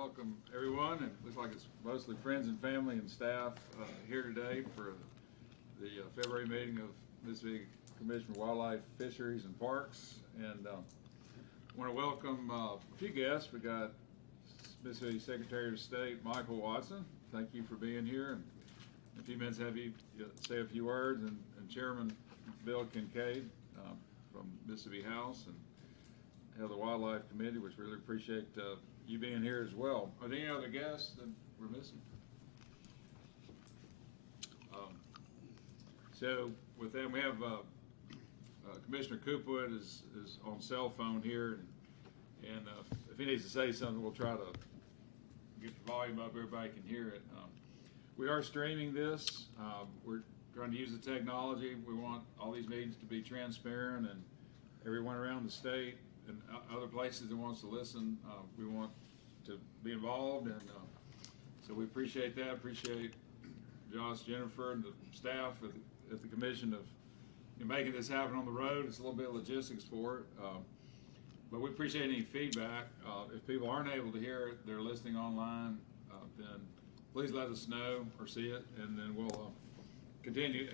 welcome everyone. It looks like it's mostly friends and family and staff here today for the February meeting of Mississippi Commission for Wildlife, Fisheries, and Parks. And I want to welcome a few guests. We got Mississippi Secretary of State Michael Watson. Thank you for being here. And in a few minutes, have you say a few words. And Chairman Bill Kincaid from Mississippi House and head of the Wildlife Committee, which really appreciate you being here as well. Are there any other guests that we're missing? So with that, we have Commissioner Coopwood is on cell phone here, and if he needs to say something, we'll try to get the volume up. Everybody can hear it. We are streaming this. We're trying to use the technology. We want all these meetings to be transparent, and everyone around the state and other places that wants to listen, we want to be involved, and so we appreciate that. Appreciate Josh, Jennifer, and the staff at the commission of making this happen on the road. It's a little bit of logistics for it, but we appreciate any feedback. If people aren't able to hear it, they're listening online, then please let us know or see it, and then we'll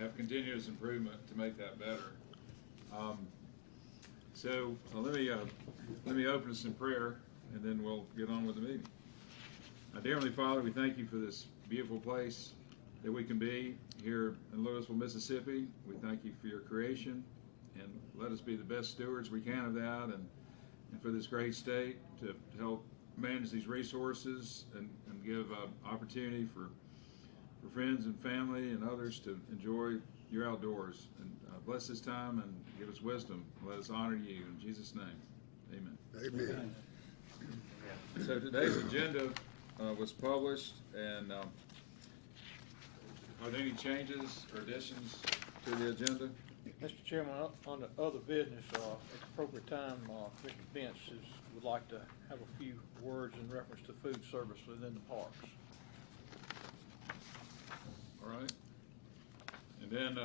have continuous improvement to make that better. So let me open us in prayer, and then we'll get on with the meeting. Dear Heavenly Father, we thank you for this beautiful place that we can be here in Louisville, Mississippi. We thank you for your creation, and let us be the best stewards we can of that, and for this great state to help manage these resources and give opportunity for friends and family and others to enjoy your outdoors. And bless this time and give us wisdom. Let us honor you in Jesus' name. Amen. Amen. So today's agenda was published, and are there any changes or additions to the agenda? Mr. Chairman, on the other business, at the appropriate time, Mr. Bentz would like to have a few words in reference to food service within the parks. All right. And then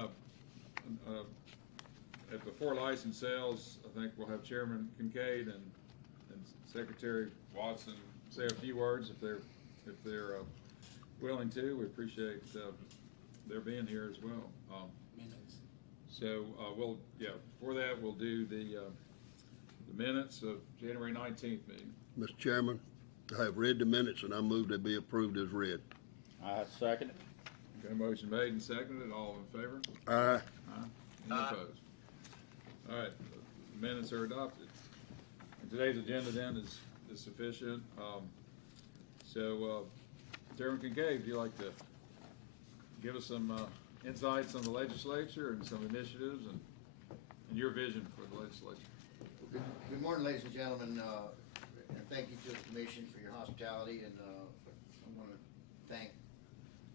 before license sales, I think we'll have Chairman Kincaid and Secretary Watson say a few words if they're willing to. We appreciate their being here as well. So before that, we'll do the minutes of January 19th meeting. Mr. Chairman, I have read the minutes and I move they be approved as read. I second it. Okay, motion made and seconded. All in favor? Aye. Aye. Any opposed? All right, the minutes are adopted. And today's agenda then is sufficient. Chairman Kincaid, would you like to give us some insights on the legislature and some initiatives and your vision for the legislature? Good morning, ladies and gentlemen, and thank you to the commission for your hospitality, and I want to thank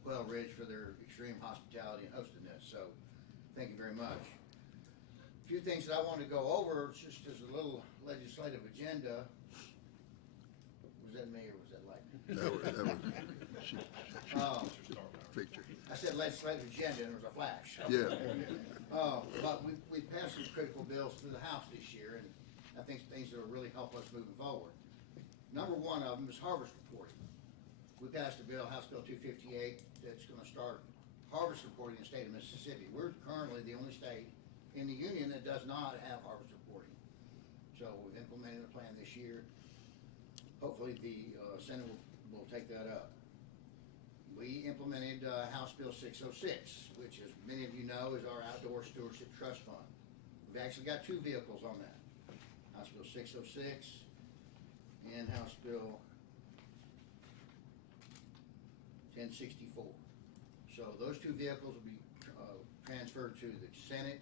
Quail Ridge for their extreme hospitality in hosting this, so thank you very much. A few things that I want to go over, just as a little legislative agenda. Was that me or was that lightning? That was picture. I said legislative agenda and there was a flash. Yeah. But we passed some critical bills through the House this year, and I think things that will really help us moving forward. Number one of them is harvest reporting. We passed a bill, House Bill 258, that's going to start harvest reporting in the state of Mississippi. We're currently the only state in the union that does not have harvest reporting. So we've implemented a plan this year. Hopefully the Senate will take that up. We implemented House Bill 606, which, as many of you know, is our Outdoor Stewardship Trust Fund. We've actually got two vehicles on that. House Bill 606 and House Bill 1064. So those two vehicles will be transferred to the Senate.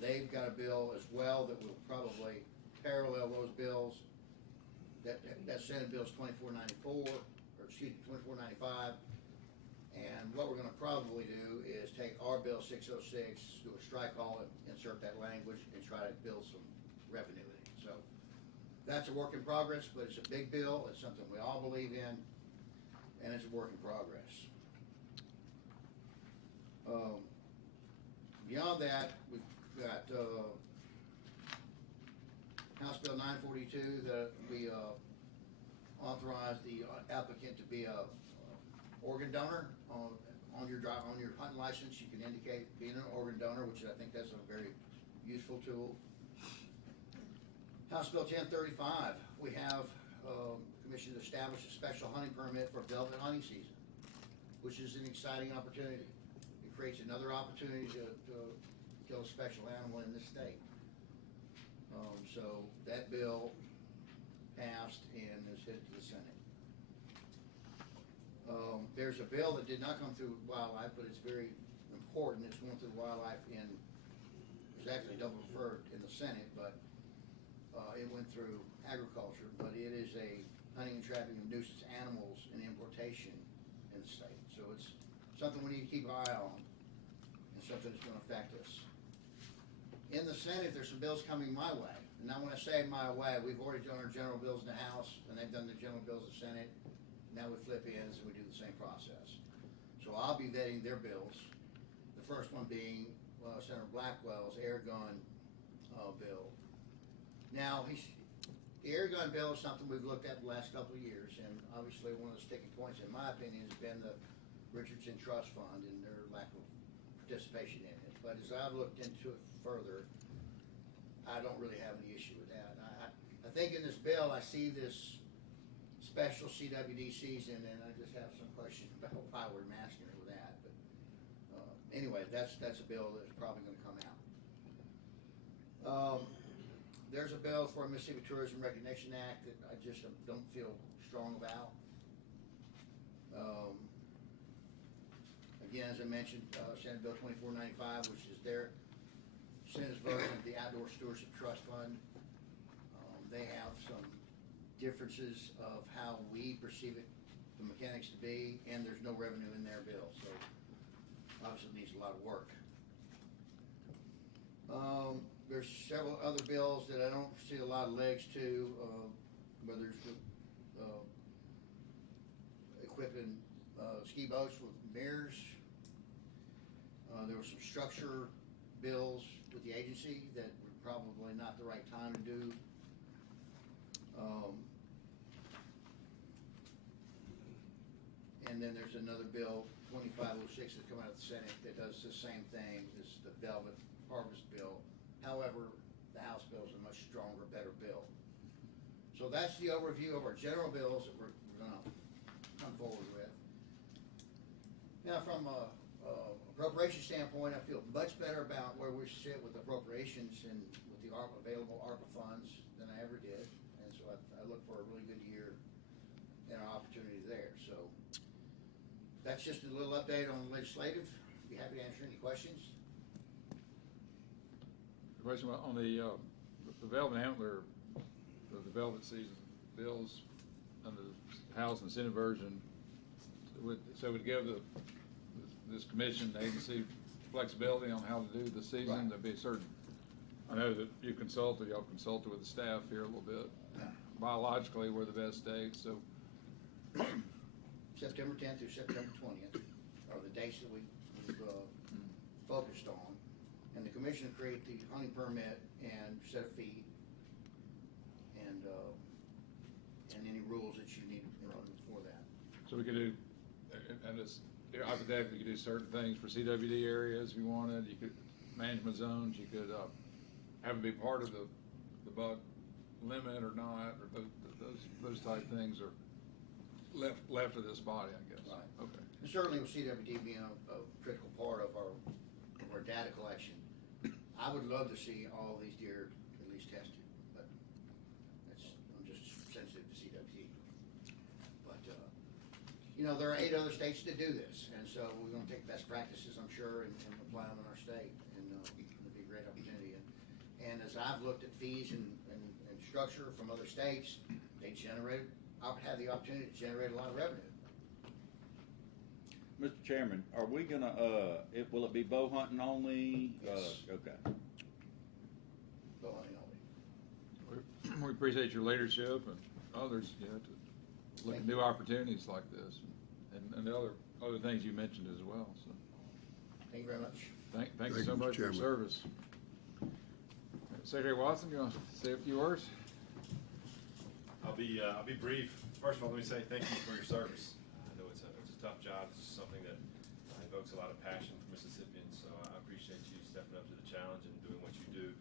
They've got a bill as well that will probably parallel those bills. That Senate bill is 2494, or excuse me, 2495. And what we're going to probably do is take our bill 606, do a strike all, insert that language, and try to build some revenue in it. So that's a work in progress, but it's a big bill. It's something we all believe in, and it's a work in progress. Beyond that, we've got House Bill 942 that we authorize the applicant to be a organ donor on your hunting license. You can indicate being an organ donor, which I think that's a very useful tool. House Bill 1035, we have commission to establish a special hunting permit for velvet hunting season, which is an exciting opportunity. It creates another opportunity to kill a special animal in this state. So that bill passed and is headed to the Senate. There's a bill that did not come through wildlife, but it's very important. It's going through wildlife and it's actually double deferred in the Senate, but it went through agriculture. But it is a hunting and trapping of nuisance animals and importation in the state. So it's something we need to keep an eye on and something that's going to affect us. In the Senate, there's some bills coming my way. And now when I say my way, we've already done our general bills in the House, and they've done the general bills in the Senate. Now we flip ends and we do the same process. So I'll be vetting their bills. The first one being Senator Blackwell's air gun bill. Now, the air gun bill is something we've looked at the last couple of years, and obviously one of the sticking points, in my opinion, has been the Richardson Trust Fund and their lack of participation in it. But as I've looked into it further, I don't really have any issue with that. I think in this bill, I see this special CWD season, and I just have some questions about why we're masking it with that. But anyway, that's a bill that's probably going to come out. There's a bill for a Mississippi Tourism Recognition Act that I just don't feel strong about. Again, as I mentioned, Senate Bill 2495, which is their Senate's version of the Outdoor Stewardship Trust Fund. They have some differences of how we perceive it, the mechanics to be, and there's no revenue in their bill, so obviously it needs a lot of work. There's several other bills that I don't see a lot of legs to, whether it's equipping ski boats with mirrors. There were some structure bills with the agency that were probably not the right time to do. And then there's another bill, 2506, that's come out of the Senate that does the same thing as the Velvet Harvest bill. However, the House bill is a much stronger, better bill. So that's the overview of our general bills that we're going to come forward with. Now, from a appropriation standpoint, I feel much better about where we sit with appropriations and with the available ARPA funds than I ever did. And so I look for a really good year and an opportunity there. So that's just a little update on the legislative. Be happy to answer any questions. Question on the velvet antler, the velvet season bills under the House and Senate version. So it would give this commission, the agency, flexibility on how to do the season. Right. There'd be a certain, I know that y'all consulted with the staff here a little bit. Yeah. Biologically, we're the best states, so. September 10th through September 20th are the dates that we've focused on. And the commission create the hunting permit and set a fee and any rules that you need for that. So we could do, and it's, hypothetically, you could do certain things for CWD areas if you wanted. You could, management zones, you could have it be part of the buck limit or not, or those type things are left to this body, I guess. Right. Okay. And certainly with CWD being a critical part of our data collection, I would love to see all these deer at least tested, but I'm just sensitive to CWD. But there are 8 other states that do this, and so we're going to take best practices, I'm sure, and apply them in our state, and it'll be a great opportunity. And as I've looked at fees and structure from other states, they have the opportunity to generate a lot of revenue. Mr. Chairman, are we gonna, will it be bow hunting only? Yes. Okay. Bow hunting only. We appreciate your leadership and others, to look at new opportunities like this and the other things you mentioned as well. So Thank you very much. thank you so much for your service. Secretary Watson, you want to say a few words? I'll be brief. First of all, let me say thank you for your service. I know it's a tough job. It's just something that evokes a lot of passion for Mississippians. So I appreciate you stepping up to the challenge and doing what you do.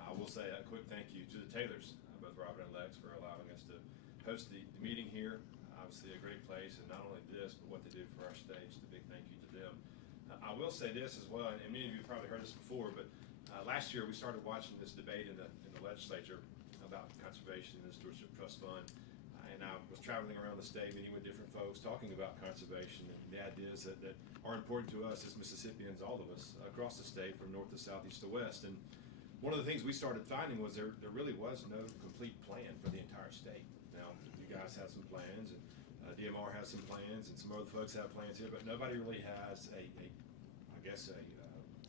I will say a quick thank you to the Taylors, both Robert and Lex, for allowing us to host the meeting here. Obviously a great place, and not only this, but what they did for our state. Just a big thank you to them. I will say this as well, and many of you probably heard this before, but last year we started watching this debate in the legislature about conservation and the Stewardship Trust Fund. And I was traveling around the state, meeting with different folks, talking about conservation and the ideas that are important to us as Mississippians, all of us, across the state, from north to south, east to west. And one of the things we started finding was there really was no complete plan for the entire state. Now, you guys have some plans, and DMR has some plans, and some other folks have plans here, but nobody really has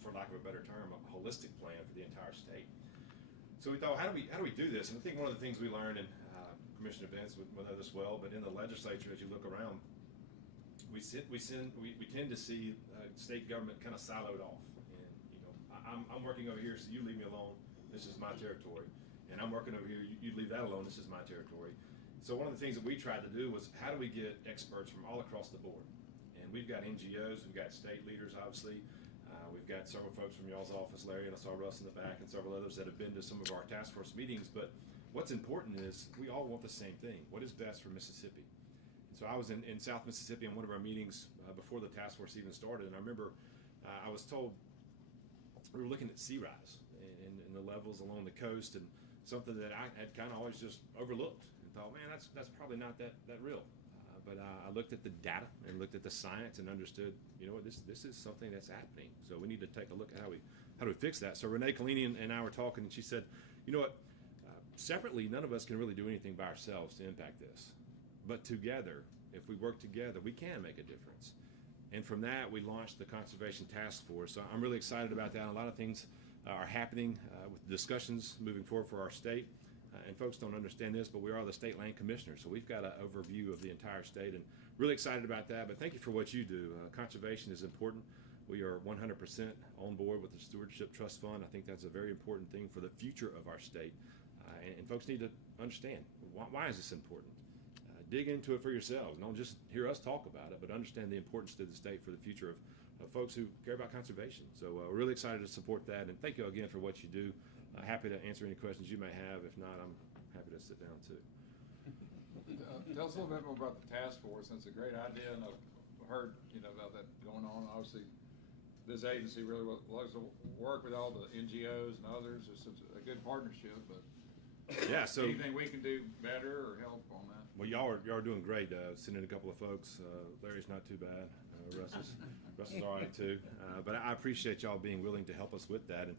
for lack of a better term, a holistic plan for the entire state. So we thought, how do we do this? And I think one of the things we learned, and Commissioner Vince would know this well, but in the legislature, as you look around, we tend to see state government kind of siloed off. And I'm working over here, so you leave me alone. This is my territory. And I'm working over here. You leave that alone. This is my territory. So one of the things that we tried to do was, how do we get experts from all across the board? And we've got NGOs, we've got state leaders, obviously. We've got several folks from y'all's office, Larry, and I saw Russ in the back, and several others that have been to some of our task force meetings. But what's important is we all want the same thing. What is best for Mississippi? And so I was in South Mississippi on one of our meetings before the task force even started, and I remember I was told we were looking at sea rise and the levels along the coast, and something that I had kind of always just overlooked and thought, man, that's probably not that real. But I looked at the data and looked at the science and understood, you know what, this is something that's happening. So we need to take a look at how do we fix that. So Renee Collini and I were talking, and she said, you know what, separately, none of us can really do anything by ourselves to impact this. But together, if we work together, we can make a difference. And from that, we launched the Conservation Task Force. So I'm really excited about that. A lot of things are happening with discussions moving forward for our state. And folks don't understand this, but we are the state land commissioner, so we've got an overview of the entire state, and really excited about that. But thank you for what you do. Conservation is important. We are 100% on board with the Stewardship Trust Fund. I think that's a very important thing for the future of our state, and folks need to understand why is this important. Dig into it for yourselves. Don't just hear us talk about it, but understand the importance to the state for the future of folks who care about conservation. So we're really excited to support that, and thank you again for what you do. Happy to answer any questions you may have. If not, I'm happy to sit down too. Tell us a little bit more about the task force. It's a great idea, and I've heard about that going on. Obviously, this agency really loves to work with all the NGOs and others. It's a good partnership, but yeah. So anything we can do better or help on that? Well, y'all are doing great. Sending a couple of folks. Larry's not too bad. Russ is all right too. But I appreciate y'all being willing to help us with that. And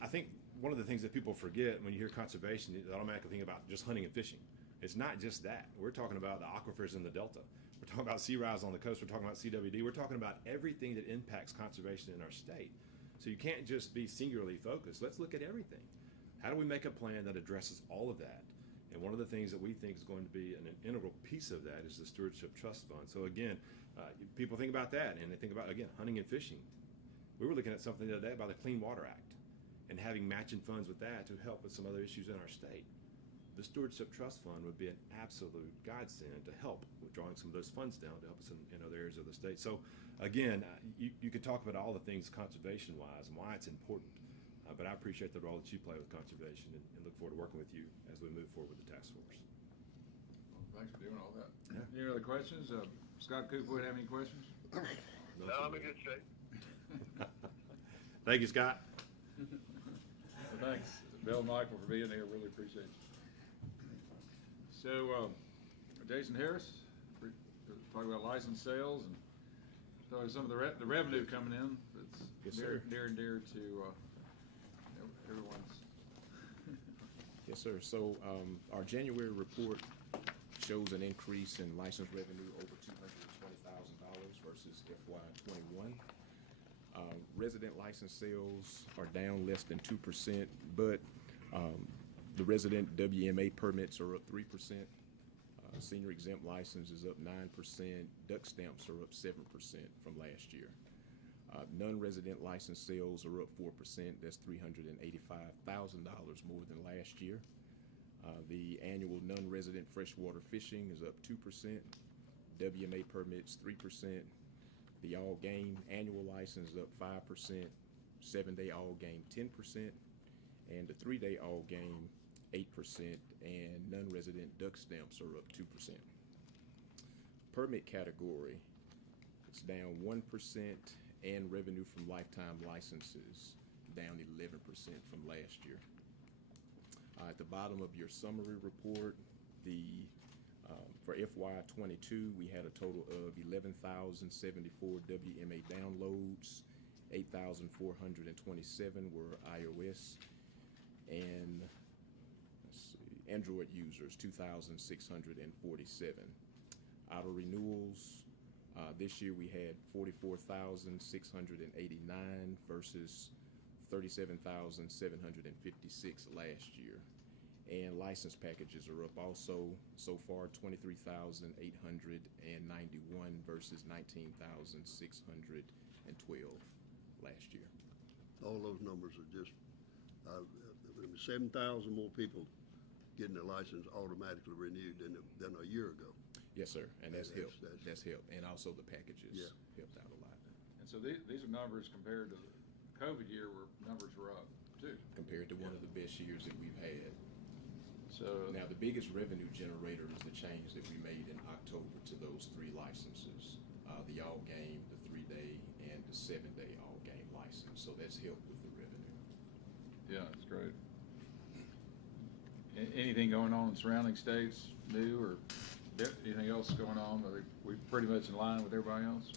I think one of the things that people forget when you hear conservation, they automatically think about just hunting and fishing. It's not just that. We're talking about the aquifers in the Delta. We're talking about sea rise on the coast. We're talking about CWD. We're talking about everything that impacts conservation in our state. So you can't just be singularly focused. Let's look at everything. How do we make a plan that addresses all of that? And one of the things that we think is going to be an integral piece of that is the Stewardship Trust Fund. So again, people think about that, and they think about, again, hunting and fishing. We were looking at something the other day about the Clean Water Act and having matching funds with that to help with some other issues in our state. The Stewardship Trust Fund would be an absolute godsend to help with drawing some of those funds down to help us in other areas of the state. So again, you can talk about all the things conservation-wise and why it's important, but I appreciate the role that you play with conservation and look forward to working with you as we move forward with the task force. Well, thanks for doing all that. Yeah. Any other questions? Scott Cooper, have any questions? No, I'm in good shape. Thank you, Scott. Well, thanks, Bill and Michael, for being here. Really appreciate you. So, Jason Harris, talk about license sales and talk about some of the revenue coming in. It's Yes, near and dear to everyone's. Yes, sir. So our January report shows an increase in license revenue over $220,000 versus FY21. Resident license sales are down less than 2%, but the resident WMA permits are up 3%. Senior exempt license is up 9%. Duck stamps are up 7% from last year. Non-resident license sales are up 4%. That's $385,000 more than last year. The annual non-resident freshwater fishing is up 2%. WMA permits 3%. The all game annual license is up 5%. 7-day all game 10%. And the 3-day all game 8%. And non-resident duck stamps are up 2%. Permit category is down 1%, and revenue from lifetime licenses down 11% from last year. At the bottom of your summary report, for FY22, we had a total of 11,074 WMA downloads, 8,427 were iOS, and Android users, 2,647. Auto renewals, this year we had 44,689 versus 37,756 last year. And license packages are up also so far 23,891 versus 19,612 last year. All those numbers are just, 7,000 more people getting their license automatically renewed than a year ago. Yes, sir, and that's helped. That's- That's helped, and also the packages Yeah. helped out a lot. And so these are numbers compared to the COVID year where numbers were up too. Compared to one of the best years that we've had. So Now, the biggest revenue generator is the change that we made in October to those 3 licenses, the all game, the 3-day, and the 7-day all game license. So that's helped with the revenue. yeah, it's great. Anything going on in surrounding states new or anything else going on? Are we pretty much in line with everybody else?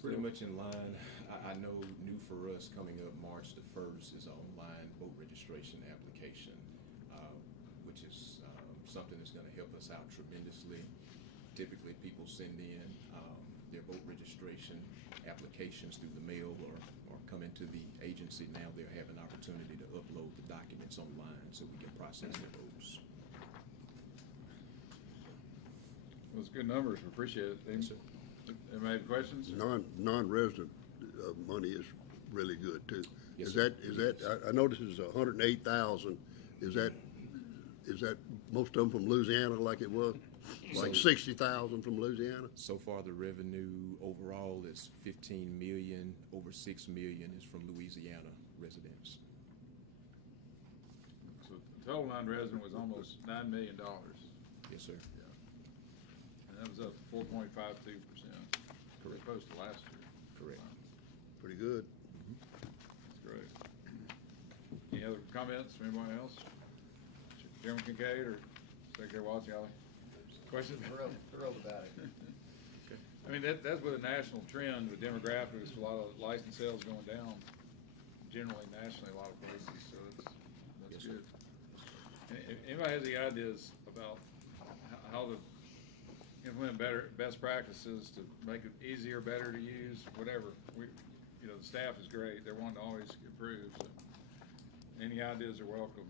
Pretty much in line. I know new for us coming up March the 1st is an online boat registration application, which is something that's going to help us out tremendously. Typically, people send in their boat registration applications through the mail or come into the agency. Now they'll have an opportunity to upload the documents online so we can process their boats. Well, it's good numbers. We appreciate it. Yes, sir. Anybody have questions? Non-resident money is really good too. Yes, Is sir. that, I noticed it's 108,000. Is that most of them from Louisiana like it was? Like So- 60,000 from Louisiana? So far, the revenue overall is 15 million. Over 6 million is from Louisiana residents. So the total non-resident was almost $9 million. Yes, sir. And that was up 4.52%. Correct. Opposed to last year. Correct. Pretty good. That's great. Any other comments from anybody else? Chairman Kincaid or Secretary Watsiali? Questions? Thrilled about it. I mean, that's with a national trend with demographics, a lot of license sales going down, generally nationally, a lot of places, so that's Yes, sir. good. Anybody has any ideas about how to implement best practices to make it easier, better to use, whatever? The staff is great, they're wanting to always improve, so any ideas are welcome.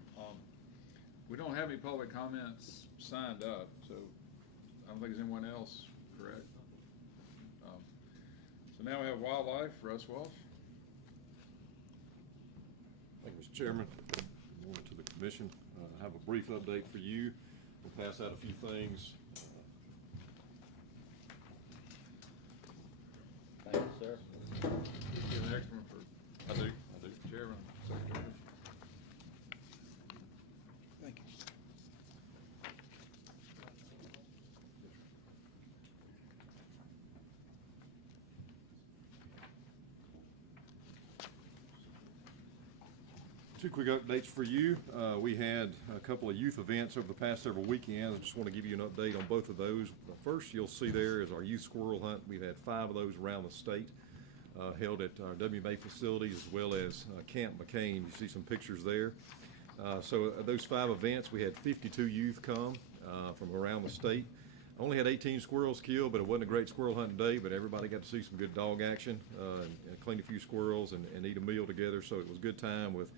We don't have any public comments signed up, so I don't think there's anyone else, correct? So now we have wildlife, Russ Welch. Thank you, Mr. Chairman. Good morning to the commission. I have a brief update for you. We'll pass out a few things. Thank you, sir. Give an extra one for I do. Chairman, Secretary. Thank you. Two quick updates for you. We had a couple of youth events over the past several weekends. I just want to give you an update on both of those. The first you'll see there is our youth squirrel hunt. We've had 5 of those around the state, held at our WMA facilities as well as Camp McCain. You see some pictures there. So those 5 events, we had 52 youth come from around the state. Only had 18 squirrels killed, but it wasn't a great squirrel hunting day, but everybody got to see some good dog action and clean a few squirrels and eat a meal together. So it was a good time with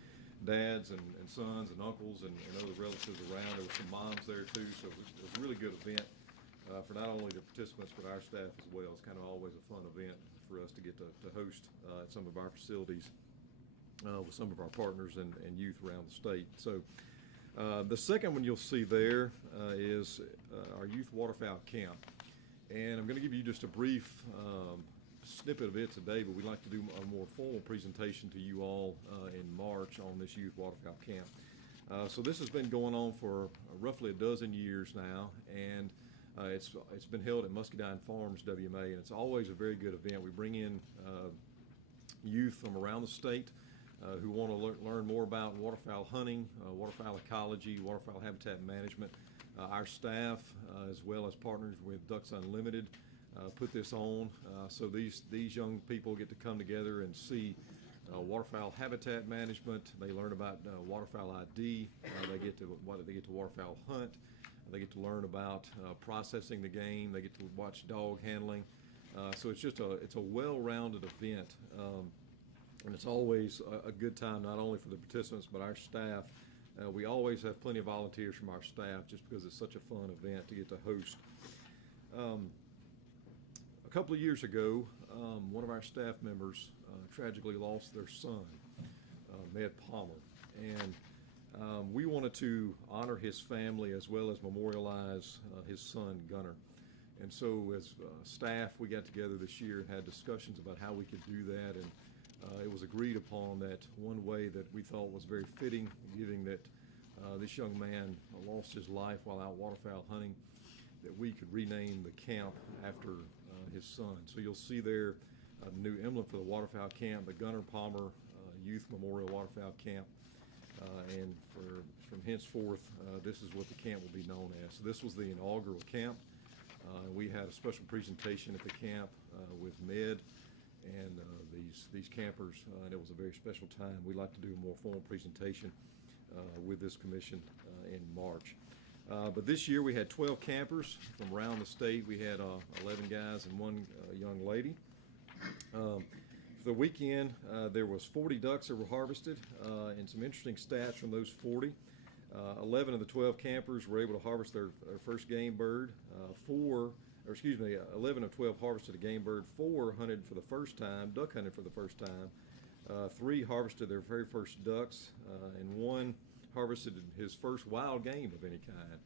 dads and sons and uncles and other relatives around. There were some moms there too, so it was a really good event for not only the participants but our staff as well. It's kind of always a fun event for us to get to host at some of our facilities with some of our partners and youth around the state. So The second one you'll see there is our youth waterfowl camp. And I'm going to give you just a brief snippet of it today, but we'd like to do a more formal presentation to you all in March on this youth waterfowl camp. So this has been going on for roughly a dozen years now, and it's been held at Muscadine Farms WMA, and it's always a very good event. We bring in youth from around the state who want to learn more about waterfowl hunting, waterfowl ecology, waterfowl habitat management. Our staff, as well as partners with Ducks Unlimited, put this on. So these young people get to come together and see waterfowl habitat management. They learn about waterfowl ID. They get to waterfowl hunt. They get to learn about processing the game. They get to watch dog handling. So it's a well-rounded event. And it's always a good time, not only for the participants, but our staff. We always have plenty of volunteers from our staff just because it's such a fun event to get to host. A couple of years ago, one of our staff members tragically lost their son, Med Palmer. And we wanted to honor his family as well as memorialize his son, Gunner. And so as staff, we got together this year and had discussions about how we could do that. And it was agreed upon that one way that we thought was very fitting, given that this young man lost his life while out waterfowl hunting, that we could rename the camp after his son. So you'll see there the new emblem for the waterfowl camp, the Gunner Palmer Youth Memorial Waterfowl Camp. And from henceforth, this is what the camp will be known as. So this was the inaugural camp. We had a special presentation at the camp with Med and these campers, and it was a very special time. We'd like to do a more formal presentation with this commission in March. But this year we had 12 campers from around the state. We had 11 guys and one young lady. For the weekend, there was 40 ducks that were harvested, and some interesting stats from those 40. 11 of the 12 campers were able to harvest their first game bird. 11 of 12 harvested a game bird. 4 hunted for the first time, duck hunted for the first time. 3 harvested their very first ducks, and 1 harvested his first wild game of any kind.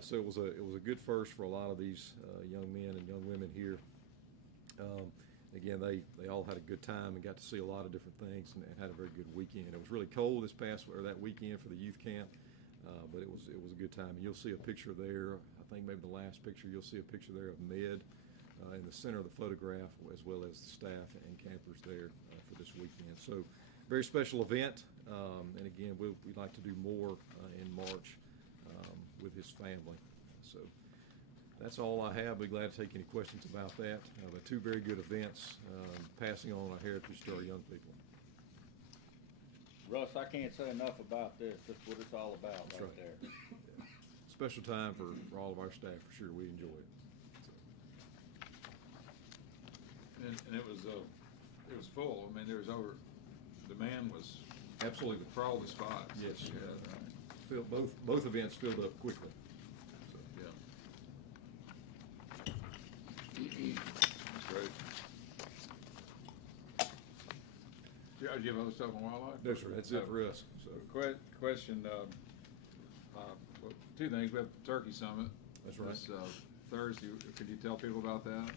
So it was a good first for a lot of these young men and young women here. Again, they all had a good time and got to see a lot of different things and had a very good weekend. It was really cold that weekend for the youth camp, but it was a good time. And you'll see a picture there. I think maybe the last picture, you'll see a picture there of Med in the center of the photograph, as well as the staff and campers there for this weekend. So very special event, and again, we'd like to do more in March with his family. So that's all I have. Be glad to take any questions about that. But 2 very good events, passing on our heritage to our young people. Russ, I can't say enough about this. That's what it's all about That's right right. there. Yeah. Special time for all of our staff, for sure. We enjoy it. And it was full. I mean, there was demand was Absolutely. for all the spots. Yes. Yeah, right. Both events filled up quickly. So, yeah. That's great. Do you have other stuff on wildlife? no, sir, that's it for us. So Question, well, 2 things. We have the Turkey Summit. That's right. This Thursday. Could you tell people about that?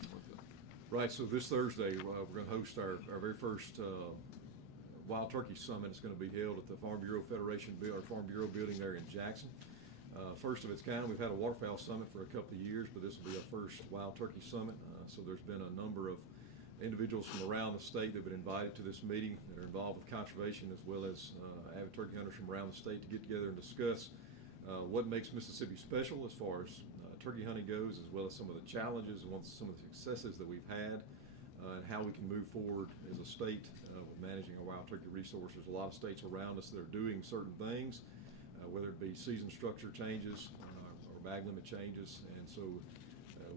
Right, so this Thursday, we're going to host our very first Wild Turkey Summit. It's going to be held at the Farm Bureau Federation, our Farm Bureau building there in Jackson. First of its kind. We've had a waterfowl summit for a couple of years, but this will be our first Wild Turkey Summit. So there's been a number of individuals from around the state that have been invited to this meeting that are involved with conservation, as well as avid turkey hunters from around the state, to get together and discuss what makes Mississippi special as far as turkey hunting goes, as well as some of the challenges and some of the successes that we've had, and how we can move forward as a state with managing our wild turkey resources. A lot of states around us that are doing certain things, whether it be season structure changes or bag limit changes, and so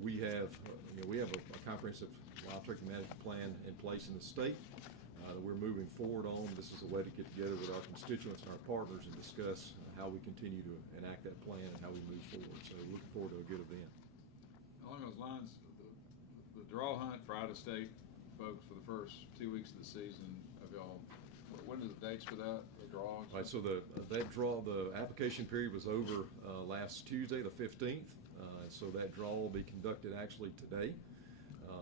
we have a comprehensive wild turkey management plan in place in the state that we're moving forward on. This is a way to get together with our constituents and our partners and discuss how we continue to enact that plan and how we move forward. So looking forward to a good event. Along those lines, the draw hunt for out-of-state folks for the first 2 weeks of the season, when are the dates for that, the drawings? All right, so the application period was over last Tuesday, the 15th. And so that draw will be conducted actually today.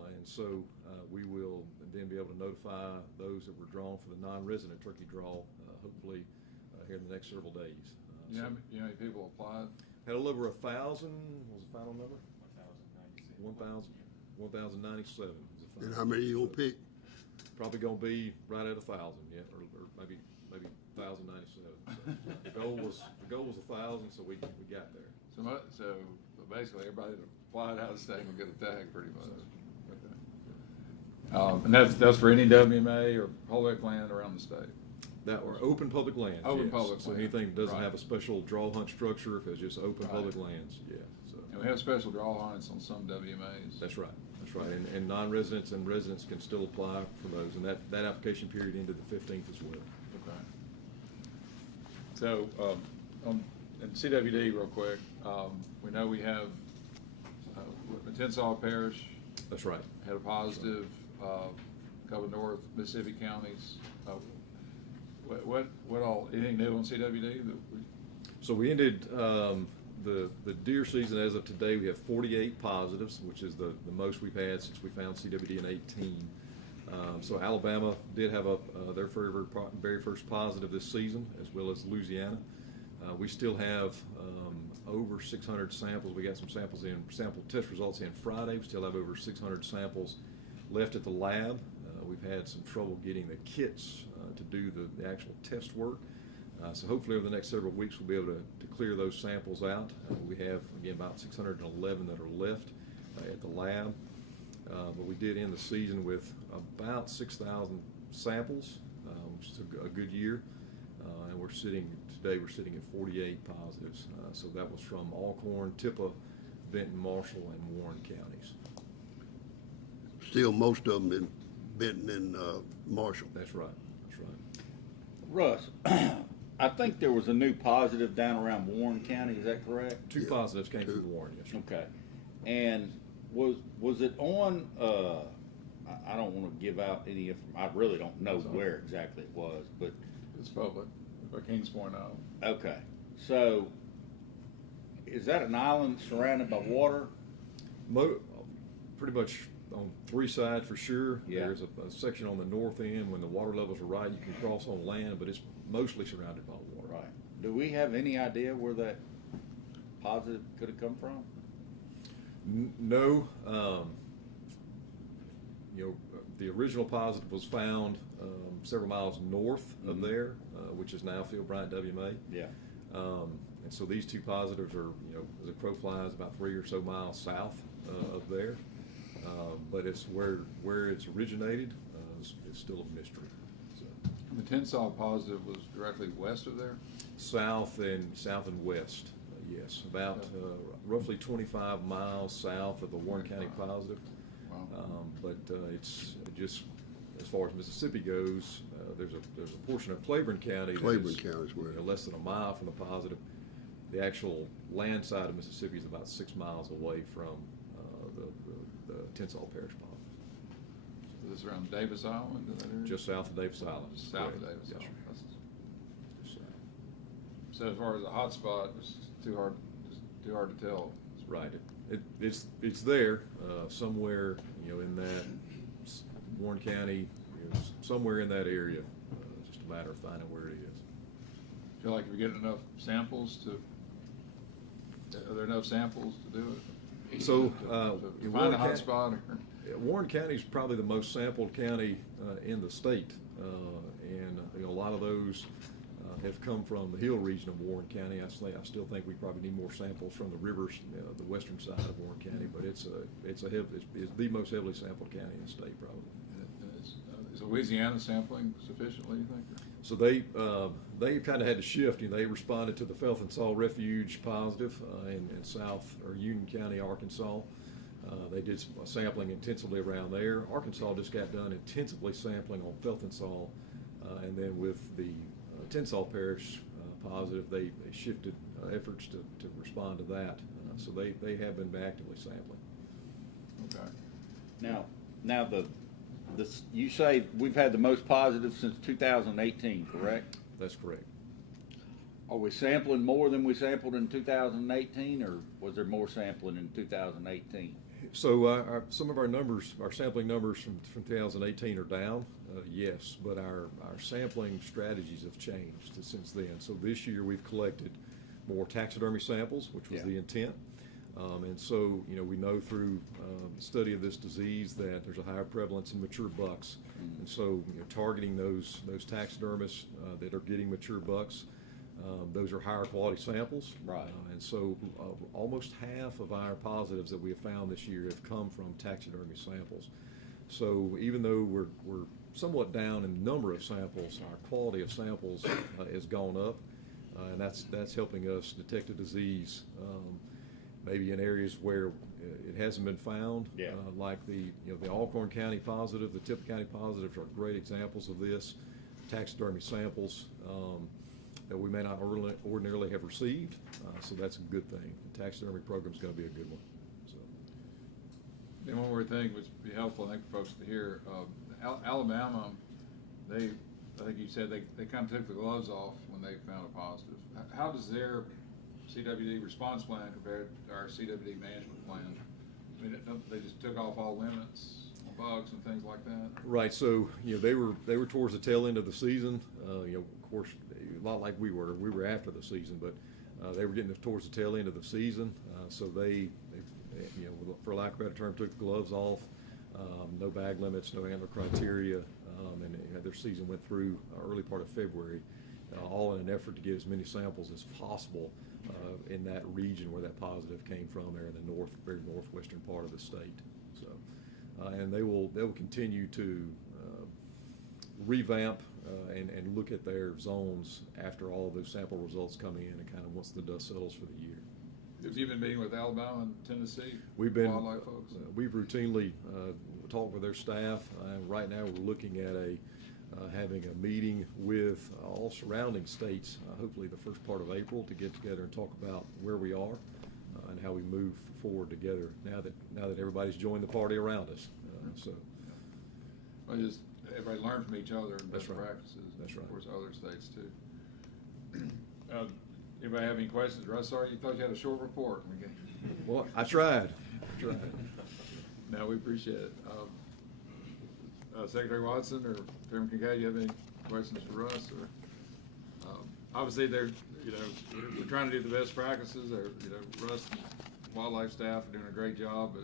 And so we will then be able to notify those that were drawn for the non-resident turkey draw, hopefully here in the next several days. You know how many people applied? Had a little over 1,000, what was the final number? 1,097. And how many you gonna pick? Probably gonna be right at 1,000, yeah, or maybe 1,097. So the goal was 1,000, so we got there. So basically, everybody that applied out of state will get a tag, pretty much. Okay. And that's for any WMA or public land around the state. That were open public lands. Open yes. public So land. anything that doesn't Right. have a special draw hunt structure, if it's just open Right. public lands, yeah. So And we have special draw hunts on some WMAs. that's right. And non-residents and residents can still apply for those, and that application period ended the 15th as well. Okay. So, in CWD real quick, we know we have, Tensall Parish That's right. had a positive, couple of North Mississippi counties. What all, anything new on CWD that we? So we ended the deer season as of today. We have 48 positives, which is the most we've had since we found CWD in 18. So Alabama did have their very first positive this season, as well as Louisiana. We still have over 600 samples. We got some sample test results in Friday. We still have over 600 samples left at the lab. We've had some trouble getting the kits to do the actual test work. So hopefully over the next several weeks we'll be able to clear those samples out. We have, again, about 611 that are left at the lab. But we did end the season with about 6,000 samples, which is a good year. And today we're sitting at 48 positives. So that was from Alcorn, Tippah, Benton, Marshall, and Warren counties. Still most of them in Benton and Marshall. That's right. Russ, I think there was a new positive down around Warren County, is that correct? Two Yeah. positives came Two. from Warren, yes, sir. Okay. And was it on, I don't want to give out any I really don't know where exactly it was, but, It's public, by Kings Point Island. okay. So, is that an island surrounded by water? Pretty much on three sides for sure. Yeah. There's a section on the north end when the water levels are right, you can cross on land, but it's mostly surrounded by water. Right. Do we have any idea where that positive could have come from? No. The original positive was found several miles north of there, which is now Phil Bryant WMA. Yeah. And so these two positives are, as a crow flies, about 3 or so miles south of there. But it's where it's originated is still a mystery. So, The Tensall positive was directly west of there? south and west, yes, about roughly 25 miles south of the Warren County 25. positive. Wow. But it's just, as far as Mississippi goes, there's a portion of Claiborne County that Claiborne is, County is where- less than a mile from the positive. The actual land side of Mississippi is about 6 miles away from the Tensall Parish positive. Is this around Davis Island? in that area? Just south of Davis Island. Just south of Correct. Davis Yes, Island. sir. That's- So as far as a hot spot, it's too hard to tell. Right. It's there somewhere, in that Warren County, somewhere in that area. Just a matter of finding where it is. Feel like if you're getting enough samples are there enough samples to do it? So, To in find Warren a hot County- spot? Warren County is probably the most sampled county in the state, and a lot of those have come from the hill region of Warren County. I still think we probably need more samples from the rivers, the western side of Warren County, but it's the most heavily sampled county in the state, probably. Is Louisiana sampling sufficiently, you think? So they kind of had to shift. They responded to the Felthansall Refuge positive in South or Union County, Arkansas. They did sampling intensively around there. Arkansas just got done intensively sampling on Felthansall, and then with the Tensall Parish positive, they shifted efforts to respond to that. So they have been actively sampling. Okay. Now You say we've had the most positive since 2018, correct? That's correct. Are we sampling more than we sampled in 2018, or was there more sampling in 2018? So some of our numbers, our sampling numbers from 2018 are down, yes, but our sampling strategies have changed since then. So this year we've collected more taxidermy samples, which was the intent. And so, we know through the study of this disease that there's a higher prevalence in mature bucks. And so, targeting those taxidermists that are getting mature bucks, those are higher quality samples. Right. And so almost half of our positives that we have found this year have come from taxidermy samples. So even though we're somewhat down in the number of samples, our quality of samples has gone up. And that's helping us detect a disease maybe in areas where it hasn't been found. Yeah. Like the Alcorn County positive, the Tippah County positives are great examples of this. Taxidermy samples that we may not ordinarily have received, so that's a good thing. The taxidermy program's going to be a good one. So. And one more thing would be helpful, I think, for folks to hear. Alabama, I think you said they kind of took the gloves off when they found a positive. How does their CWD response plan compare to our CWD management plan? I mean, they just took off all limits on bugs and things like that? Right. So they were towards the tail end of the season. Of course, a lot like we were. We were after the season, but they were getting towards the tail end of the season. So they for lack of a better term, took the gloves off. No bag limits, no antler criteria, and their season went through early part of February, all in an effort to get as many samples as possible in that region where that positive came from, there in the very northwestern part of the state. So, and they will continue to revamp and look at their zones after all of those sample results come in, and kind of once the dust settles for the year. Have you been meeting with Alabama and Tennessee? We've been wildlife folks? We've routinely talked with their staff. Right now, we're looking at having a meeting with all surrounding states, hopefully the first part of April, to get together and talk about where we are and how we move forward together now that everybody's joined the party around us. Well, just everybody learn from each other and best That's right. practices. That's right. Of course, other states too. Anybody have any questions? Russ, sorry, you thought you had a short report. Okay. Well, I tried. No, we appreciate it. Secretary Watson or Chairman Kincaid, you have any questions for Russ? Or obviously, we're trying to do the best practices. Russ and wildlife staff are doing a great job, but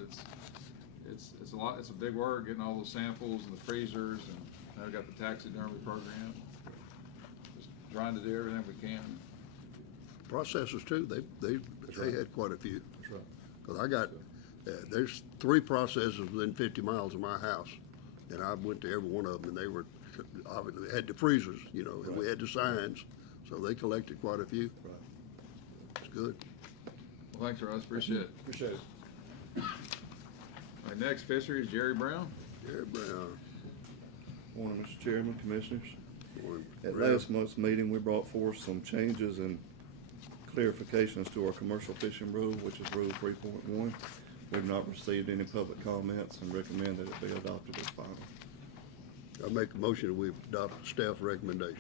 it's a lot. It's a big work getting all those samples and the freezers, and now we've got the taxidermy program. Just trying to do everything we can. Processors too, they had quite a few. That's right. Because I got, there's 3 processors within 50 miles of my house, and I went to every one of them, and they had the freezers, and we had the signs, so they collected quite a few. Right. It's good. Well, thanks, Russ. Appreciate it. Appreciate it. All right, next fishery is Jerry Brown. Jerry Brown. Morning, Mr. Chairman, Commissioners. Morning. At last month's meeting, we brought forth some changes and clarifications to our commercial fishing rule, which is Rule 3.1. We've not received any public comments and recommend that it be adopted as final. I make a motion that we adopt the staff recommendation.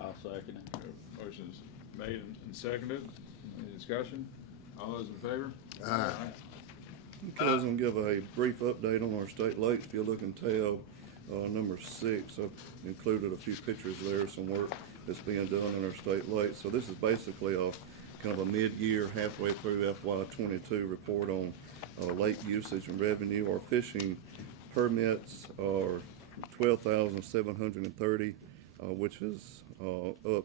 I'll second it. Motion's made and seconded. Any discussion? All those in favor? Aye. Okay, I was gonna give a brief update on our state lakes. If you look in tab number 6, I've included a few pictures there, some work that's being done in our state lakes. So this is basically a kind of a mid-year, halfway through FY22 report on lake usage and revenue. Our fishing permits are 12,730, which is up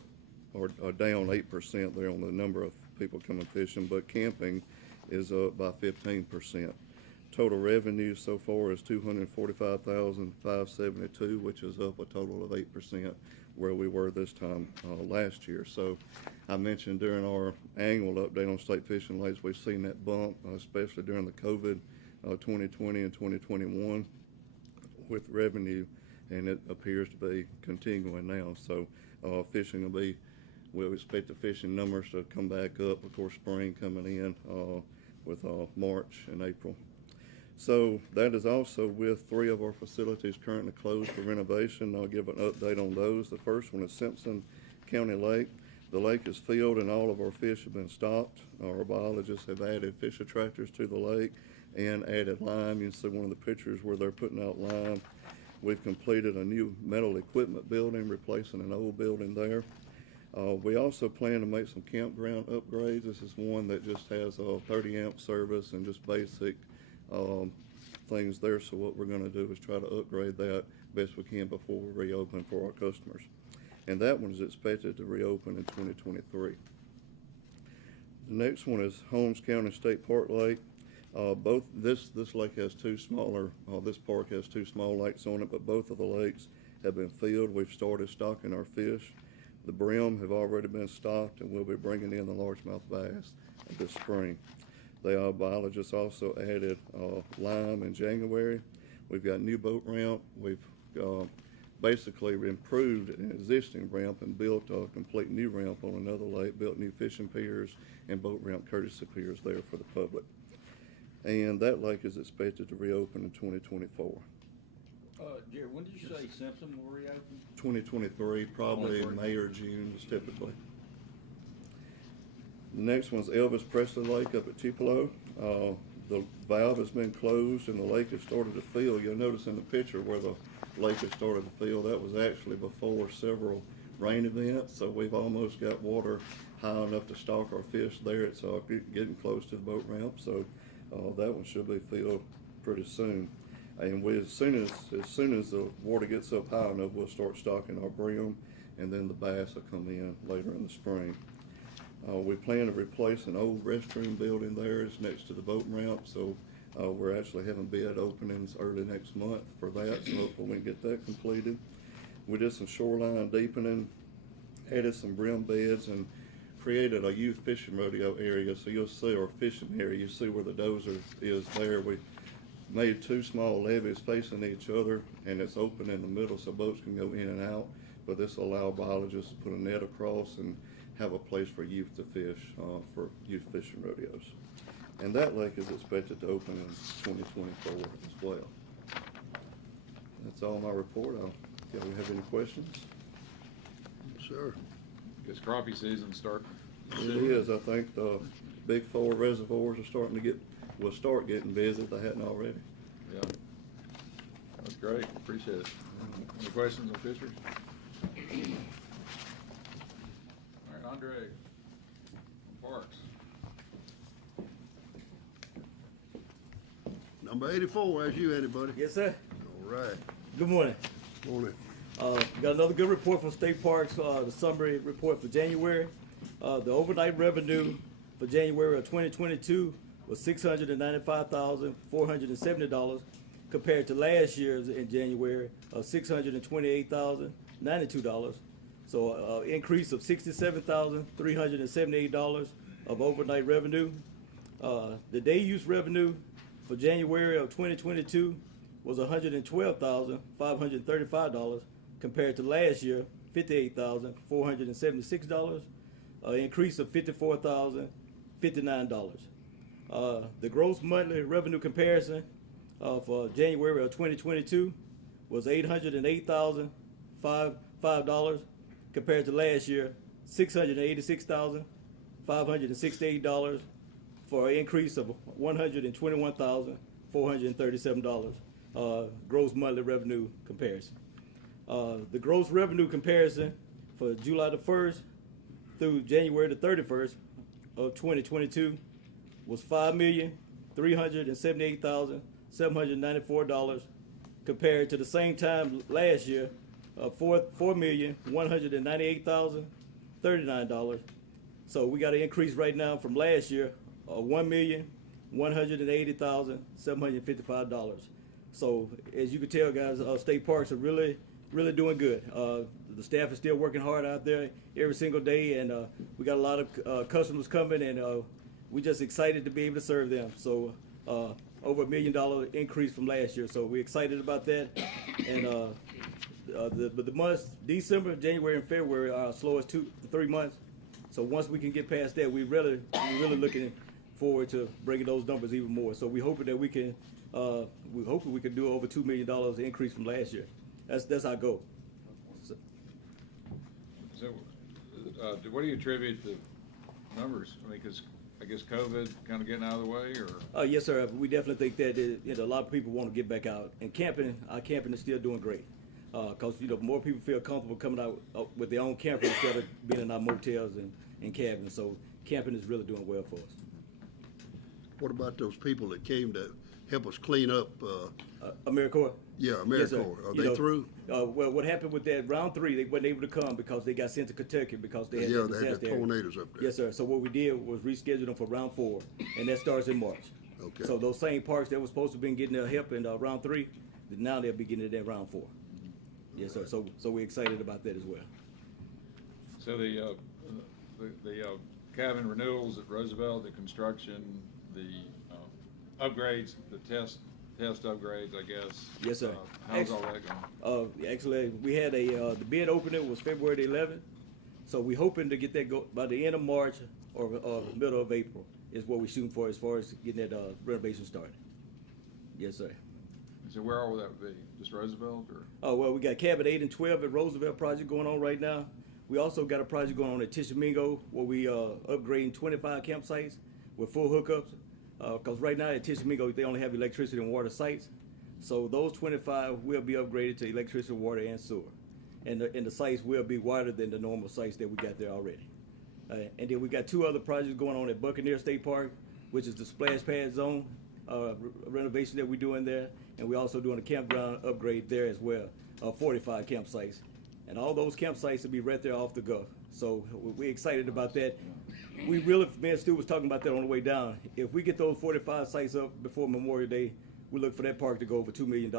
or down 8% there on the number of people coming fishing, but camping is up by 15%. Total revenue so far is $245,572, which is up a total of 8% where we were this time last year. So I mentioned during our annual update on state fishing lakes, we've seen that bump, especially during the COVID 2020 and 2021 with revenue, and it appears to be continuing now. So fishing will be, we'll expect the fishing numbers to come back up, of course, spring coming in with March and April. So that is also with 3 of our facilities currently closed for renovation. I'll give an update on those. The first one is Simpson County Lake. The lake is filled and all of our fish have been stocked. Our biologists have added fish attractors to the lake and added lime. You can see one of the pictures where they're putting out lime. We've completed a new metal equipment building, replacing an old building there. We also plan to make some campground upgrades. This is one that just has a 30 amp service and just basic things there. So what we're going to do is try to upgrade that best we can before we reopen for our customers. And that one is expected to reopen in 2023. The next one is Holmes County State Park Lake. This lake has 2 smaller, this park has 2 small lakes on it, but both of the lakes have been filled. We've started stocking our fish. The brim have already been stocked, and we'll be bringing in the largemouth bass this spring. The biologists also added lime in January. We've got new boat ramp. We've basically improved an existing ramp and built a complete new ramp on another lake, built new fishing piers and boat ramp courtesy piers there for the public. And that lake is expected to reopen in 2024. Jerry, when did you say Simpson will reopen? 2023, probably 23. May or June is typically. The next one's Elvis Preston Lake up at Tupelo. The valve has been closed and the lake has started to fill. You'll notice in the picture where the lake has started to fill, that was actually before several rain events. So we've almost got water high enough to stock our fish there. It's getting close to the boat ramp. So that one should be filled pretty soon. And as soon as the water gets up high enough, we'll start stocking our brim, and then the bass will come in later in the spring. We plan to replace an old restroom building there. It's next to the boat ramp, so we're actually having bid openings early next month for that, so hopefully we can get that completed. We did some shoreline deepening, added some brim beds, and created a youth fishing rodeo area. So you'll see our fishing area, you see where the dozer is there. We made 2 small levees facing each other, and it's open in the middle so boats can go in and out. But this will allow biologists to put a net across and have a place for youth to fish for youth fishing rodeos. And that lake is expected to open in 2024 as well. That's all my report. Do we have any questions? Sir. Guess crappie season starting. Mm-hmm. It is. I think the big 4 reservoirs are will start getting busy if they hadn't already. Yeah. That's great. Appreciate it. Any questions on Fishers? All right, Andre, on Parks. Number 84, that's you, anybody? Yes, sir. All right. Good morning. Morning. Got another good report from State Parks, the summary report for January. The overnight revenue for January of 2022 was $695,470 compared to last year's in January of $628,092. So increase of $67,378 of overnight revenue. The day use revenue for January of 2022 was $112,535 compared to last year, $58,476, increase of $54,059. The gross monthly revenue comparison for January of 2022 was $808,005 compared to last year, $686,568 for an increase of $121,437 gross monthly revenue comparison. The gross revenue comparison for July the 1st through January the 31st of 2022 was $5,378,794 compared to the same time last year of $4,198,039. So we got an increase right now from last year of $1,180,755. So as you can tell, guys, state parks are really doing good. The staff is still working hard out there every single day, and we got a lot of customers coming, and we're just excited to be able to serve them. So over $1 million increase from last year. So we're excited about that. And the months, December, January, and February are our slowest 2 to 3 months. So once we can get past that, we're really looking forward to bringing those numbers even more. So we're hoping that we can we hopefully we could do over $2 million increase from last year. That's our goal. So, So, what do you attribute the numbers? I mean, because I guess COVID kind of getting out of the way, or? yes, sir. We definitely think that a lot of people want to get back out, and our camping is still doing great. Because more people feel comfortable coming out with their own camper instead of being in our motels and cabins. So camping is really doing well for us. What about those people that came to help us clean up? AmeriCorps? Yeah, Yes, sir. AmeriCorps. Are they through? Well, what happened with that round 3? They wasn't able to come because they got sent to Kentucky because they had Yeah, that they had disaster the area. tornadoes up there. Yes, sir. So what we did was reschedule them for round 4, and that starts in March. Okay. So those same parks that were supposed to be getting their help in round 3, now they'll be getting it in round 4. Yes, sir. So we're excited about that as well. So the cabin renewals at Roosevelt, the construction, the upgrades, the test upgrades, I guess. Yes, sir. How's all that going? Actually, we had the bid opening was February the 11th, so we're hoping to get that go by the end of March or middle of April is what we're shooting for as far as getting that renovation started. Yes, sir. So where all will that be? Just Roosevelt, or? Oh, well, we got cabin 8 and 12 at Roosevelt project going on right now. We also got a project going on at Tishomingo where we upgrading 25 campsites with full hookups. Because right now at Tishomingo, they only have electricity and water sites. So those 25 will be upgraded to electricity, water, and sewer. And the sites will be wider than the normal sites that we got there already. And then we got 2 other projects going on at Buccaneer State Park, which is the splash pad zone renovation that we're doing there. And we're also doing a campground upgrade there as well, 45 campsites. And all those campsites will be right there off the Gulf. So we're excited about that. We really, me and Stu was talking about that on the way down. If we get those 45 sites up before Memorial Day, we look for that park to go over $2 million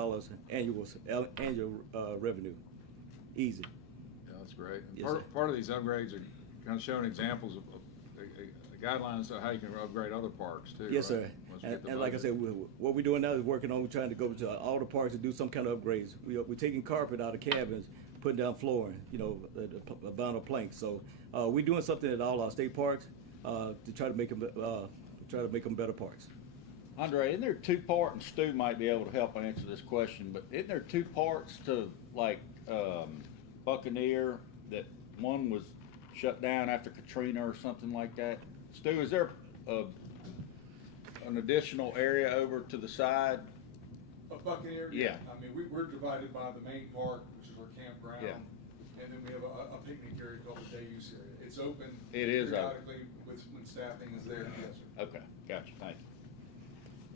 annual revenue. Easy. Yeah, that's great. And Yes, sir. part of these upgrades are kind of showing examples of guidelines of how you can upgrade other parks too. Yes, right? sir. Once we get the And like I budget. said, what we're doing now is working on trying to go to all the parks and do some kind of upgrades. We're taking carpet out of cabins, putting down flooring, the vinyl planks. So we're doing something at all our state parks to try to make them better parks. Andre, isn't there 2 parts, and Stu might be able to help answer this question, but isn't there 2 parts to like Buccaneer that one was shut down after Katrina or something like that? Stu, is there an additional area over to the side? A Buccaneer? Yeah. I mean, we're divided by the main park, which is our campground. Yeah. And then we have a picnic area called the day use area. It's open. It is open. periodically when staffing is there. Yes, sir. Okay, gotcha, thank you.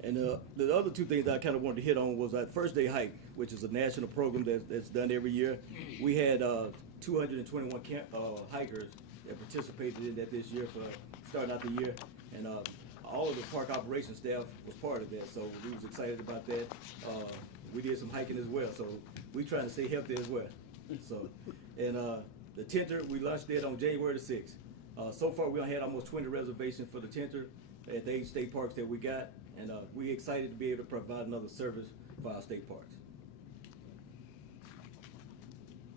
And the other 2 things that I kind of wanted to hit on was that First Day Hike, which is a national program that's done every year. We had 221 hikers that participated in that this year for starting out the year. And all of the park operations staff was part of that, so we was excited about that. We did some hiking as well, so we trying to stay healthy as well. So, and the Tenter, we launched it on January the 6th. So far, we had almost 20 reservations for the Tenter at the 8 state parks that we got, and we're excited to be able to provide another service for our state parks.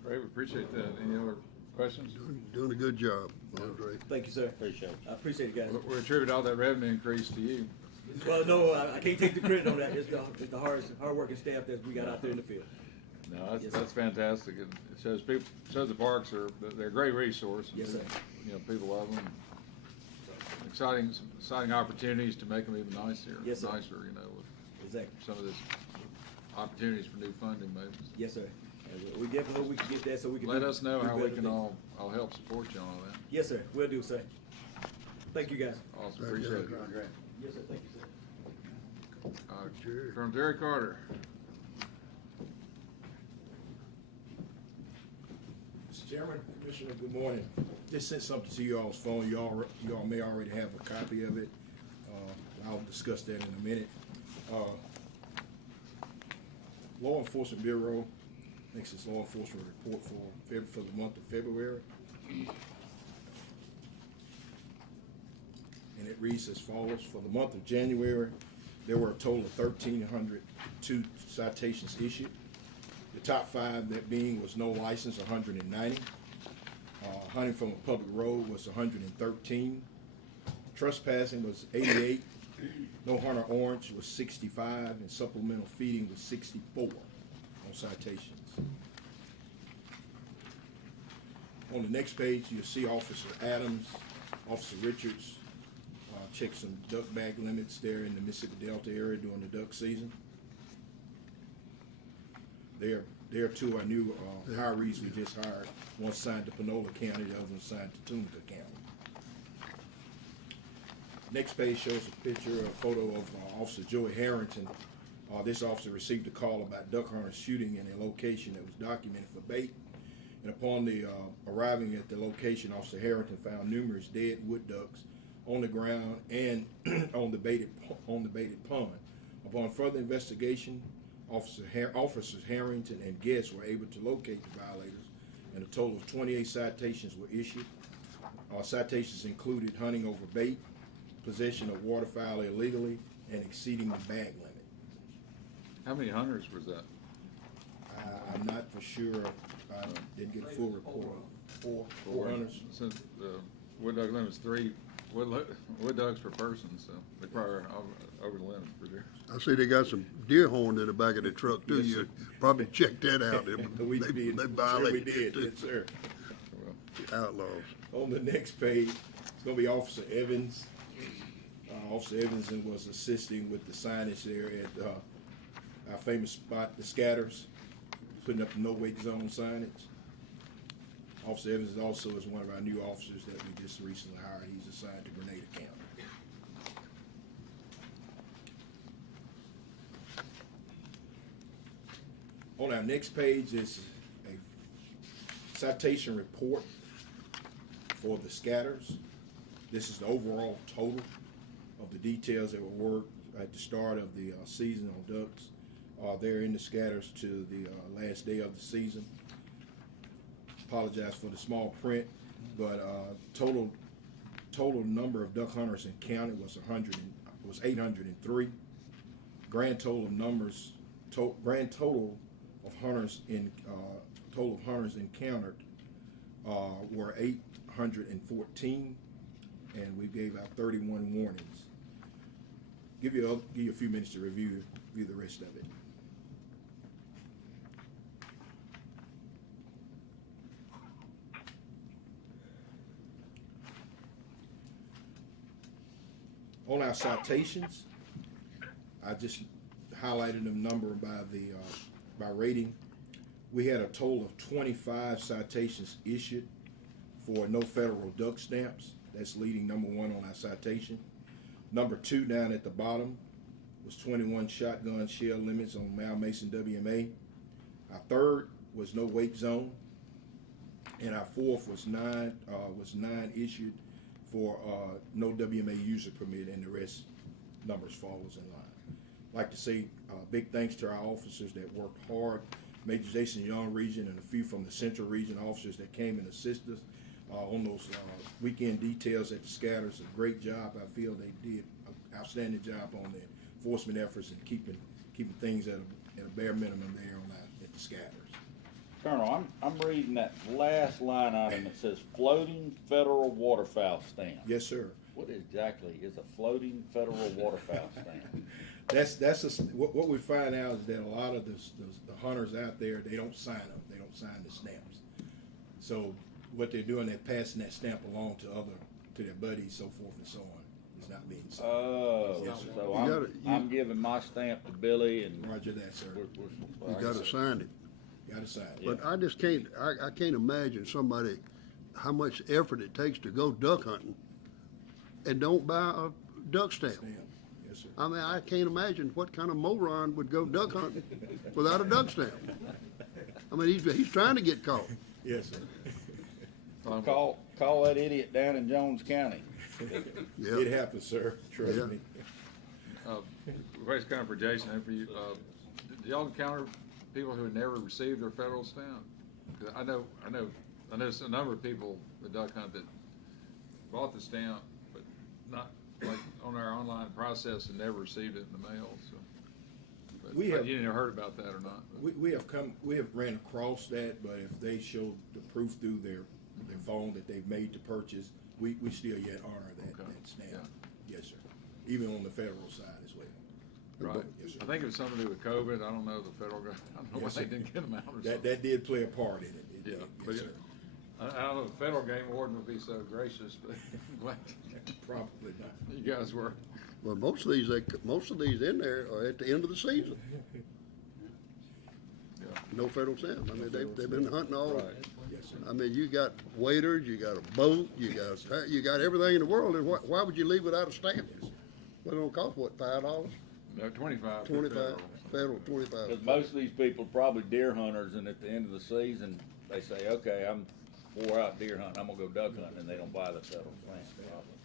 Great, we appreciate that. Any other questions? Doing a good job, Andre. Thank you, sir. Appreciate it. I appreciate it, guys. We attribute all that revenue increase to you. Well, no, I can't take the credit on that. It's the hard-working staff that we got out there in the field. No, Yes, that's fantastic. It shows the parks they're a great resource. Yes, sir. People love them. Exciting opportunities to make them even nicer. Yes, sir. Nicer, with Exactly. some of this opportunities for new funding, maybe. Yes, sir. And we definitely hope we can get that so we can Let do- us know do how we better can things. all help support you on all that. Yes, sir. Will do, sir. Thank you, guys. Awesome, Thank appreciate you. it. Yes, sir. Thank you, sir. Jerry. From Terry Carter. Mr. Chairman, Commissioner, good morning. Just sent something to y'all's phone. Y'all may already have a copy of it. I'll discuss that in a minute. Law Enforcement Bureau makes its law enforcement report for the month of February. And it reads as follows. For the month of January, there were a total of 1,302 citations issued. The top 5, that being was no license, 190. Hunting from a public road was 113. Trespassing was 88. No hunter orange was 65, and supplemental feeding was 64 on citations. On the next page, you'll see Officer Adams, Officer Richards, check some duck bag limits there in the Mississippi Delta area during the duck season. There are two of our new hirees we just hired. One signed to Panola County, the other one signed to Tunica County. Next page shows a photo of Officer Joey Harrington. This officer received a call about duck hunters shooting in a location that was documented for bait. And upon the arriving at the location, Officer Harrington found numerous dead wood ducks on the ground and on the baited pond. Upon further investigation, Officers Harrington and Guest were able to locate the violators, and a total of 28 citations were issued. Citations included hunting over bait, possession of waterfowl illegally, and exceeding the bag limit. How many hunters was that? I'm not for sure. I didn't get a full report. Four hunters. Since the wood duck limit is 3 wood ducks per person, so they probably are over the limit for sure. I see they got some deer horn in the back of the truck too. Yes, You sir. probably checked that out. We They did. violated Sure we it did. too. Yes, sir. Outlaws. On the next page, it's going to be Officer Evans. Officer Evans was assisting with the signage there at our famous spot, the Scatters, putting up the no-wake zone signage. Officer Evans also is one of our new officers that we just recently hired. He's assigned to Grenada County. On our next page is a citation report for the Scatters. This is the overall total of the details that were worked at the start of the season on ducks. They're in the Scatters to the last day of the season. Apologize for the small print, but total number of duck hunters in county was 803. Grand total of hunters encountered were 814, and we gave out 31 warnings. Give you a few minutes to review the rest of it. On our citations, I just highlighted the number by rating. We had a total of 25 citations issued for no federal duck stamps. That's leading number one on our citation. Number two down at the bottom was 21 shotgun shell limits on Mal Mason WMA. Our third was no wake zone, and our fourth was nine issued for no WMA user permit, and the rest numbers follows in line. I'd like to say big thanks to our officers that worked hard, Major Jason Young region and a few from the Central region officers that came and assisted us on those weekend details at the Scatters. A great job. I feel they did an outstanding job on the enforcement efforts and keeping things at a bare minimum there on that at the Scatters. Colonel, I'm reading that last line item that says floating federal waterfowl stamp. Yes, sir. What exactly is a floating federal waterfowl stamp? What we find out is that a lot of the hunters out there, they don't sign them. They don't sign the stamps. So what they're doing, they're passing that stamp along to their buddies, so forth and so on. It's not being signed. Oh, Yes, sir. so I'm giving my stamp to Billy and. Roger that, sir. You gotta sign it. Gotta sign it. But I just can't, I can't imagine somebody, how much effort it takes to go duck hunting and don't buy a duck stamp. Yes, sir. I mean, I can't imagine what kind of moron would go duck hunting without a duck stamp. I mean, he's trying to get caught. Yes, sir. Call that idiot down in Jones County. Yeah. It happens, sir. Trust Yeah. me. Question kind of for Jason and for you. Do y'all encounter people who had never received their federal stamp? 'Cause I know a number of people that duck hunt that bought the stamp, but not like on our online process and never received it in the mail. So, but you didn't heard about that or not? We have ran across that, but if they show the proof through their phone that they've made the purchase, we still yet honor that stamp. Yeah. Yes, sir. even on the federal side as well. Right. Yes, sir. I think it was something to do with COVID. I don't know the federal government. I don't know why Yes, they sir. didn't get them out or That something. did play a part in it. Yeah, Yes, but sir. I don't know if the federal game warden would be so gracious, but I'm glad Probably not. you guys were. Well, most of these in there are at the end of the season. Yeah. No federal stamp. I mean, they've been hunting all. Right. Yes, sir. I mean, you got waiters, you got a boat, you got everything in the world. And why would you leave without a stamp? Well, it don't cost what, $5? No, 25. 25, federal 25. Because most of these people are probably deer hunters, and at the end of the season, they say, okay, I'm wore out deer hunting, I'm gonna go duck hunting, and they don't buy the federal plant, probably.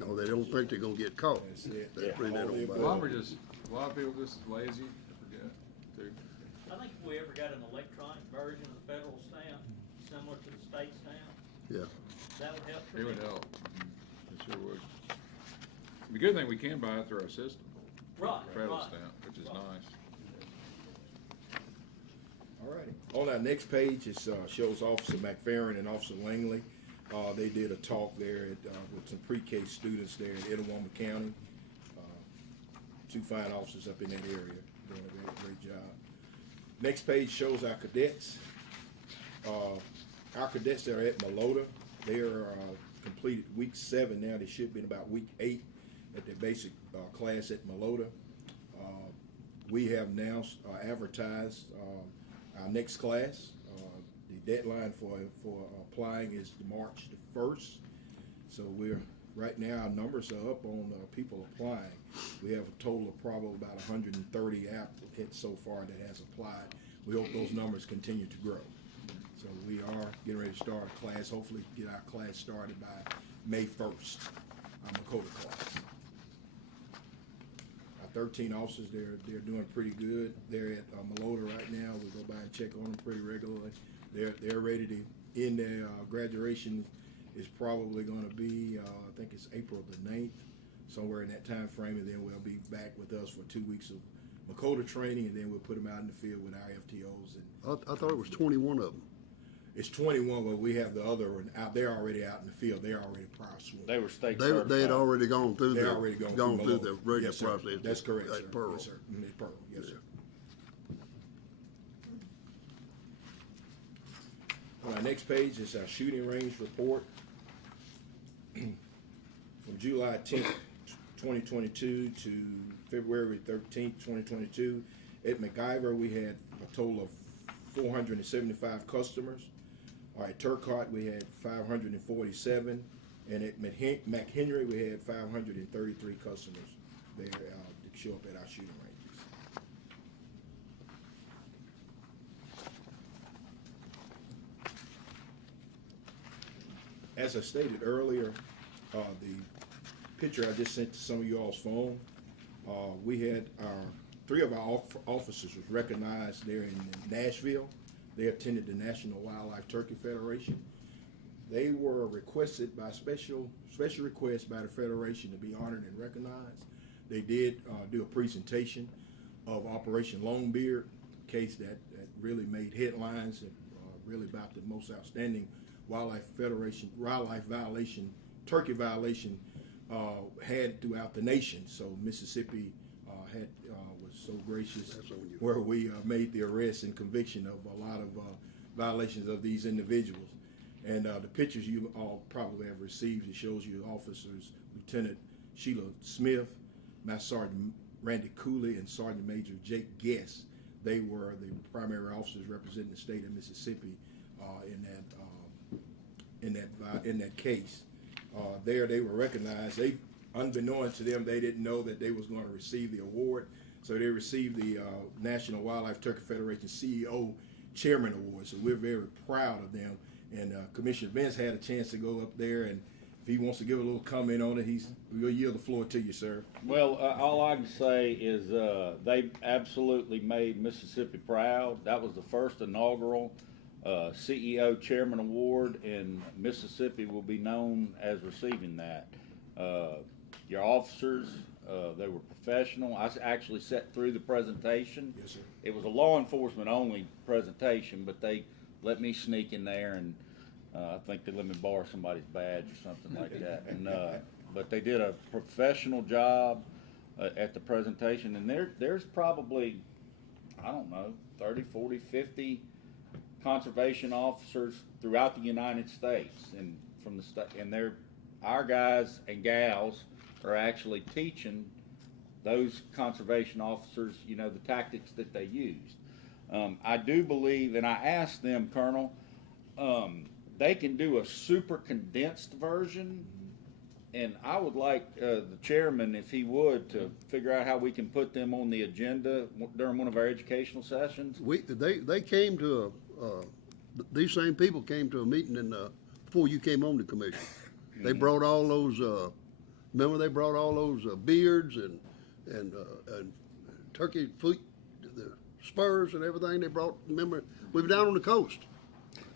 No, they don't think they're gonna get caught. That's it. That's pretty All they the don't A buy lot it. of a lot of people just lazy, forget, too. I think if we ever got an electronic version of the federal stamp, similar to the state stamp, Yeah. that would help. It would help. It sure would. The good thing, we can buy it through our system, Right, federal right. stamp, which is nice. All righty. On our next page, it shows Officer McFerrin and Officer Langley. They did a talk there with some pre-K students there in Itawamba County. Two fine officers up in that area doing a great job. Next page shows our cadets. Our cadets that are at Malota, they are completed week 7 now. They should be in about week 8 at their basic class at Malota. We have now advertised our next class. The deadline for applying is March the 1st. So right now our numbers are up on people applying. We have a total of probably about 130 applicants so far that has applied. We hope those numbers continue to grow. So we are getting ready to start a class, hopefully get our class started by May 1st, our Makota class. Our 13 officers, they're doing pretty good. They're at Malota right now. We go by and check on them pretty regularly. They're ready to end their graduation is probably going to be, I think it's April the 9th, somewhere in that time frame, and then we'll be back with us for 2 weeks of Makota training, and then we'll put them out in the field with our FTOs. And I thought it was 21 of them. it's 21, but we have the other one out. They're already out in the field. They're already prior sworn. They were state They certified. had already gone through They're already gone through Malota. the regular Yes, sir. process. That's correct, sir. At Pearl. Yes, sir. At Pearl, yes, sir. On our next page is our shooting range report. From July 10th, 2022 to February 13th, 2022, at MacIver, we had a total of 475 customers. At Turcotte, we had 547, and at McHenry, we had 533 customers there to show up at our shooting ranges. As I stated earlier, the picture I just sent to some of you all's phone, we had three of our officers was recognized there in Nashville. They attended the National Wildlife Turkey Federation. They were requested by special request by the Federation to be honored and recognized. They did do a presentation of Operation Longbeard, a case that really made headlines and really about the most outstanding wildlife violation, turkey violation had throughout the nation. So Mississippi was so gracious where we made the arrest and conviction of a lot of violations of these individuals. And the pictures you all probably have received, it shows you officers, Lieutenant Sheila Smith, Master Sergeant Randy Cooley, and Sergeant Major Jake Guest. They were the primary officers representing the state of Mississippi in that case. There they were recognized. They, unbeknownst to them, they didn't know that they was going to receive the award. So they received the National Wildlife Turkey Federation CEO Chairman Award. So we're very proud of them. And Commissioner Benz had a chance to go up there, and if he wants to give a little comment on it, we'll yield the floor to you, sir. Well, all I can say is they absolutely made Mississippi proud. That was the first inaugural CEO Chairman Award, and Mississippi will be known as receiving that. Your officers, they were professional. I actually sat through the presentation. Yes, sir. It was a law enforcement only presentation, but they let me sneak in there, and I think they let me borrow somebody's badge or something like that. And but they did a professional job at the presentation, and there's probably, I don't know, 30, 40, 50 conservation officers throughout the United States, and from the state, and our guys and gals are actually teaching those conservation officers, you know, the tactics that they used. I do believe, and I asked them, Colonel, they can do a super condensed version, and I would like the chairman, if he would, to figure out how we can put them on the agenda during one of our educational sessions. They came to these same people came to a meeting before you came on the commission. They brought all those. Remember, they brought all those beards and turkey feet, the spurs and everything. They brought. Remember, we were down on the coast.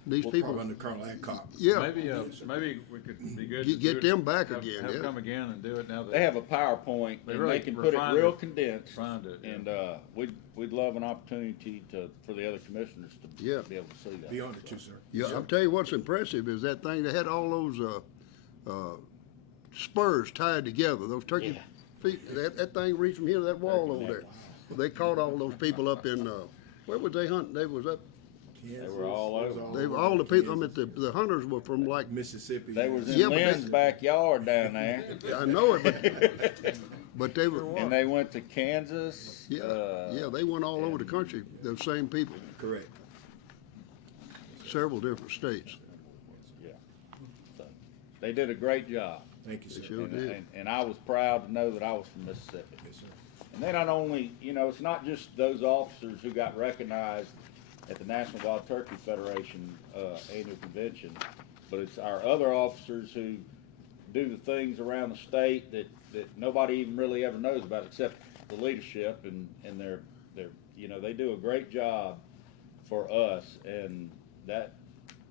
These people Probably under Colonel Adcock. Yeah. Maybe we could be good Get to do them it, back have, again, Have yeah. come again and do it now. They have a PowerPoint, They and really they can put it refined real it. condensed. Refined it, yeah. And we'd love an opportunity for the other commissioners to Yeah. be able to see that. Be honored to, sir. Yeah, I'll tell you what's impressive is that thing. They had all those spurs tied together. Those turkey feet. That thing reached from here to that wall over there. Well, they caught all those people up in where was they hunting? They was up. They were all over. They were all the people. I mean, the hunters were from like Mississippi. They was in Yeah, but Lynn's they- backyard down there. I know it, but they were. And they went to Kansas. Yeah, they went all over the country. Those same people, Correct. several different states. Yeah. So, they did a great job. Thank you, sir. They sure did. And I was proud to know that I was from Mississippi. Yes, sir. And they not only, you know, it's not just those officers who got recognized at the National Wild Turkey Federation annual convention, but it's our other officers who do the things around the state that nobody even really ever knows about except the leadership, and they're you know, they do a great job for us, and that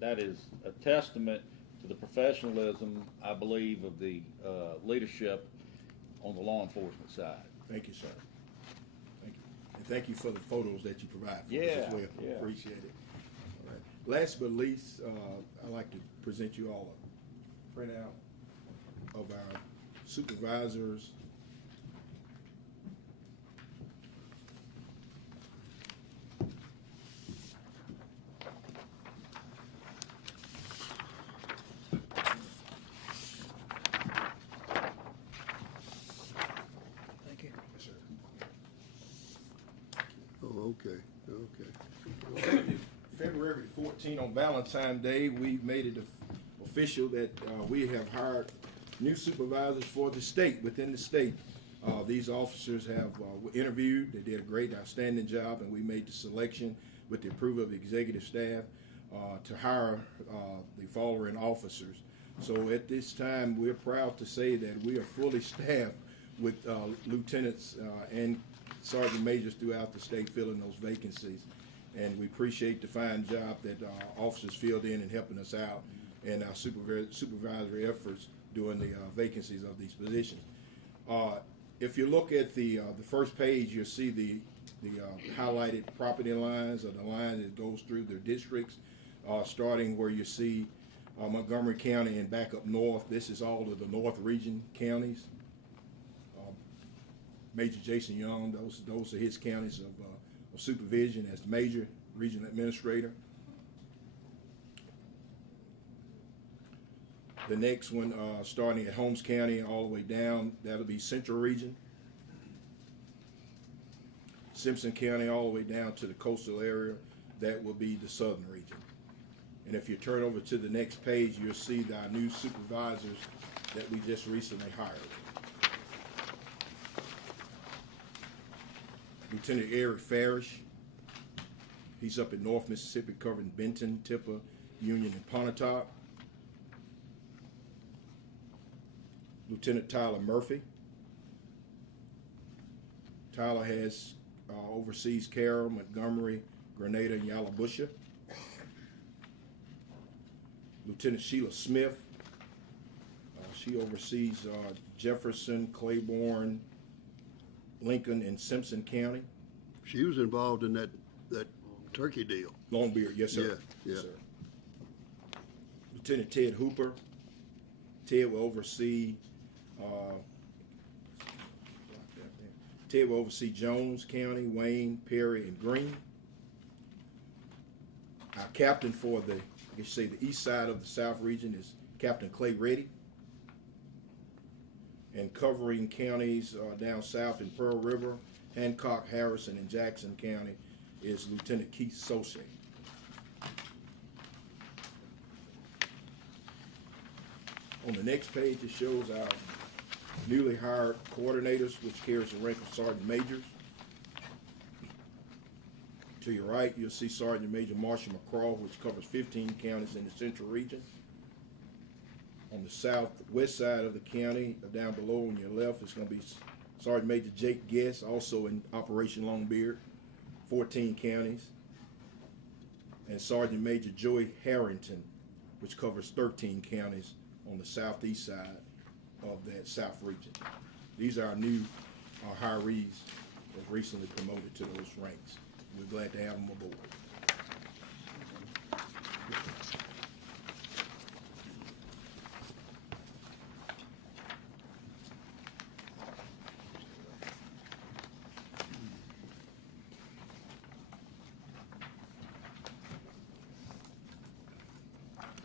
is a testament to the professionalism, I believe, of the leadership on the law enforcement side. Thank you, sir. Thank you. And thank you for the photos that you provide for us Yeah, as well. yeah. Appreciate it. All right. Last but least, I'd like to present you all a printout of our supervisors. Thank you. Yes, sir. Oh, okay. February 14 on Valentine's Day, we made it official that we have hired new supervisors for the state, within the state. These officers have were interviewed. They did a great, outstanding job, and we made the selection with the approval of the executive staff to hire the following officers. So at this time, we're proud to say that we are fully staffed with lieutenants and sergeant majors throughout the state filling those vacancies. And we appreciate the fine job that officers filled in and helping us out, and our supervisory efforts during the vacancies of these positions. If you look at the first page, you'll see the highlighted property lines, or the line that goes through their districts, starting where you see Montgomery County and back up north. This is all of the North Region counties. Major Jason Young, those are his counties of supervision as the major regional administrator. The next one, starting at Holmes County all the way down, that'll be Central Region. Simpson County all the way down to the coastal area, that will be the Southern Region. And if you turn over to the next page, you'll see our new supervisors that we just recently hired. Lieutenant Eric Farish, he's up in North Mississippi, covering Benton, Tipper, Union, and Pontotoc. Lieutenant Tyler Murphy. Tyler has oversees Carroll, Montgomery, Grenada, and Yalobusha. Lieutenant Sheila Smith. She oversees Jefferson, Claiborne, Lincoln, and Simpson County. She was involved in that turkey deal. Longbeard, yes, sir. Yeah, Yes, sir. Lieutenant Ted Hooper. Ted will oversee Ted will oversee Jones County, Wayne, Perry, and Greene. Our captain for the, I guess you say, the east side of the South region is Captain Clay Reddy. And covering counties down south in Pearl River, Hancock, Harrison, and Jackson County is Lieutenant Keith Sose. On the next page, it shows our newly hired coordinators, which carries the rank of sergeant majors. To your right, you'll see Sergeant Major Marshall McCraw, which covers 15 counties in the central region. On the southwest side of the county, down below on your left, is going to be Sergeant Major Jake Guest, also in Operation Longbeard, 14 counties. And Sergeant Major Joey Harrington, which covers 13 counties on the southeast side of that south region. These are our new hirees that recently promoted to those ranks. We're glad to have them aboard.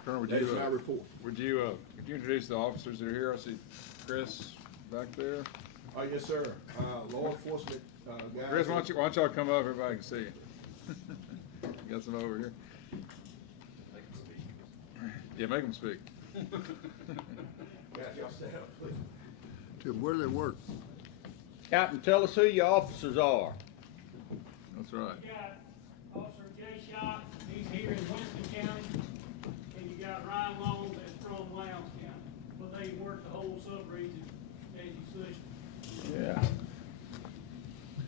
Colonel, That is my report. Would you introduce the officers that are here? I see Chris back there. Oh, yes, sir. Law enforcement guys. Chris, why don't y'all come up? Everybody can see you. Got some over here. Yeah, make them speak. Guys, y'all stand up, please. Tim, where do they work? Captain, tell us who your officers are. That's right. You got Officer Jay Schott, he's here in Winston County, and you got Ryan Long that's from Lowndes County. But they work the whole sub-region, as you see. Yeah.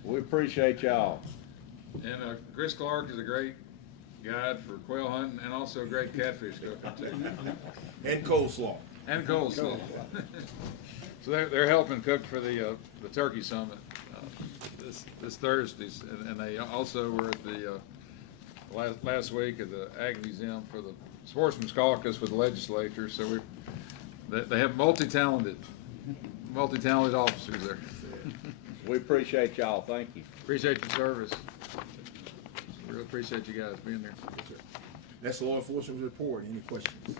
We appreciate y'all. And Chris Clark is a great guide for quail hunting and also a great catfish cooking too. And coleslaw. And coleslaw. So they're helping cook for the Turkey Summit this Thursday, and they also were at the last week at the Ag Museum for the Sportsman's Caucus with the legislature. So they have multi-talented officers there. We appreciate y'all. Thank you. Appreciate your service. Really appreciate you guys being there. That's the law enforcement report. Any questions?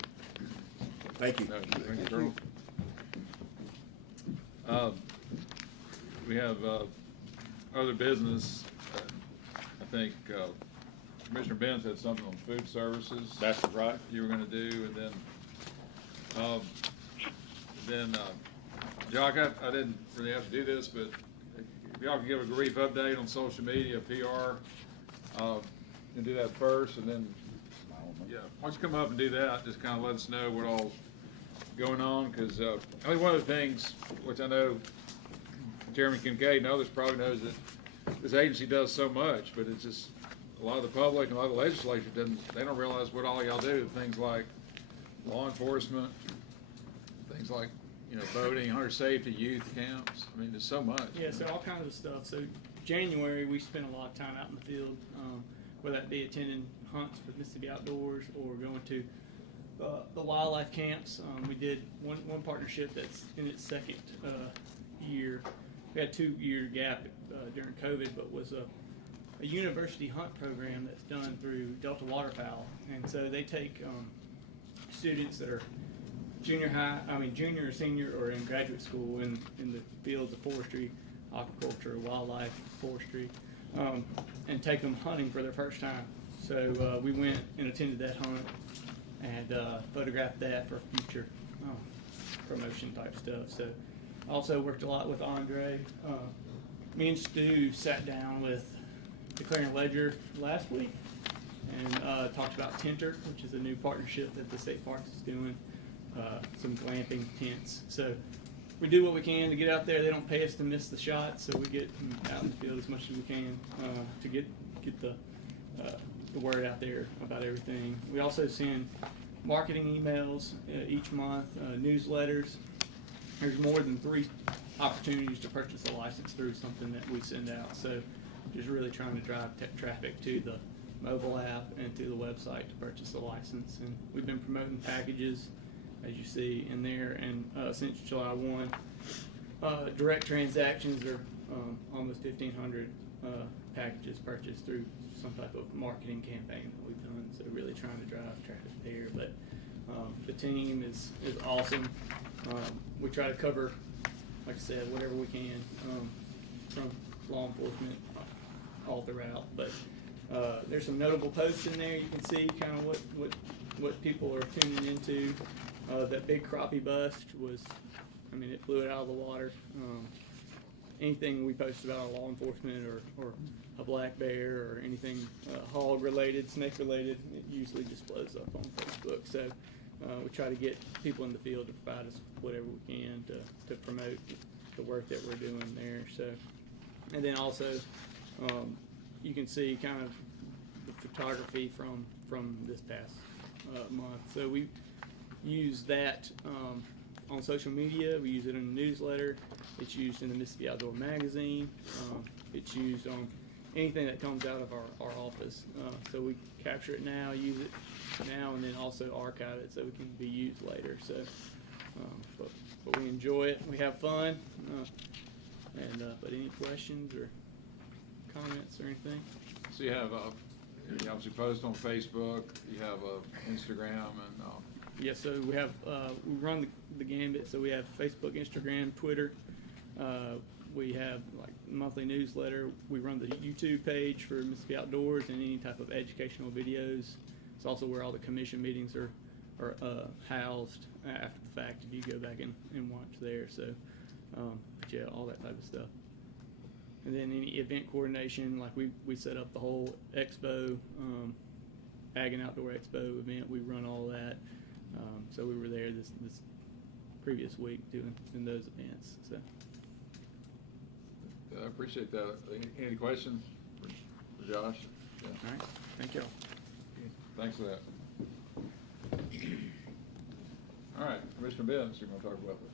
Thank you. No, thank you, Colonel. We have other business. I think Commissioner Benz had something on food services. That's right. You were going to do, and then Jock, I didn't really have to do this, but if y'all can give a brief update on social media, PR, and do that first, and then yeah, why don't you come up and do that? Just kind of let us know what all's going on, because I think one of the things which I know Chairman Kincaid and others probably knows that this agency does so much, but it's just a lot of the public and a lot of the legislature they don't realize what all y'all do. Things like law enforcement, things like voting, hunter safety, youth camps. I mean, there's so much. Yeah, so all kinds of stuff. So January, we spent a lot of time out in the field, whether that be attending hunts with Mississippi Outdoors or going to the wildlife camps. We did one partnership that's in its second year. We had a 2-year gap during COVID, but was a university hunt program that's done through Delta Waterfowl. And so they take students that are junior or senior or in graduate school in the fields of forestry, aquaculture, wildlife, forestry, and take them hunting for their first time. So we went and attended that hunt and photographed that for future promotion type stuff. So also worked a lot with Andre. Me and Stu sat down with the Declaring Ledger last week and talked about Tinter, which is a new partnership that the state parks is doing, some glamping tents. So we do what we can to get out there. They don't pay us to miss the shot, so we get out in the field as much as we can to get the word out there about everything. We also send marketing emails each month, newsletters. There's more than 3 opportunities to purchase a license through something that we send out. So just really trying to drive traffic to the mobile app and to the website to purchase a license. And we've been promoting packages, as you see in there. And since July 1, direct transactions are almost 1,500 packages purchased through some type of marketing campaign that we've done. So really trying to drive traffic there. But the team is awesome. We try to cover, like I said, whatever we can from law enforcement all throughout. But there's some notable posts in there. You can see kind of what people are tuning into. That big crappie bust was, I mean, it blew it out of the water. Anything we post about our law enforcement or a black bear or anything hog related, snake related, it usually just blows up on Facebook. So we try to get people in the field to provide us whatever we can to promote the work that we're doing there. So, and then also you can see kind of the photography from this past month. So we use that on social media. We use it in the newsletter. It's used in the Mississippi Outdoor magazine. It's used on anything that comes out of our office. So we capture it now, use it now, and then also archive it so it can be used later. So, but we enjoy it. We have fun. But any questions or comments or anything? So you have, you obviously post on Facebook, you have Instagram, and yeah, so we have we run the gambit. So we have Facebook, Instagram, Twitter. We have like monthly newsletter. We run the YouTube page for Mississippi Outdoors and any type of educational videos. It's also where all the commission meetings are housed after the fact if you go back and watch there. So, but yeah, all that type of stuff. And then any event coordination, like we set up the whole expo, Ag and Outdoor Expo event. We run all that. So we were there this previous week doing those events. So I appreciate that. Any questions for Josh? Yeah. all right, thank y'all. Thanks for that. All right, Commissioner Benz, you're going to talk about this.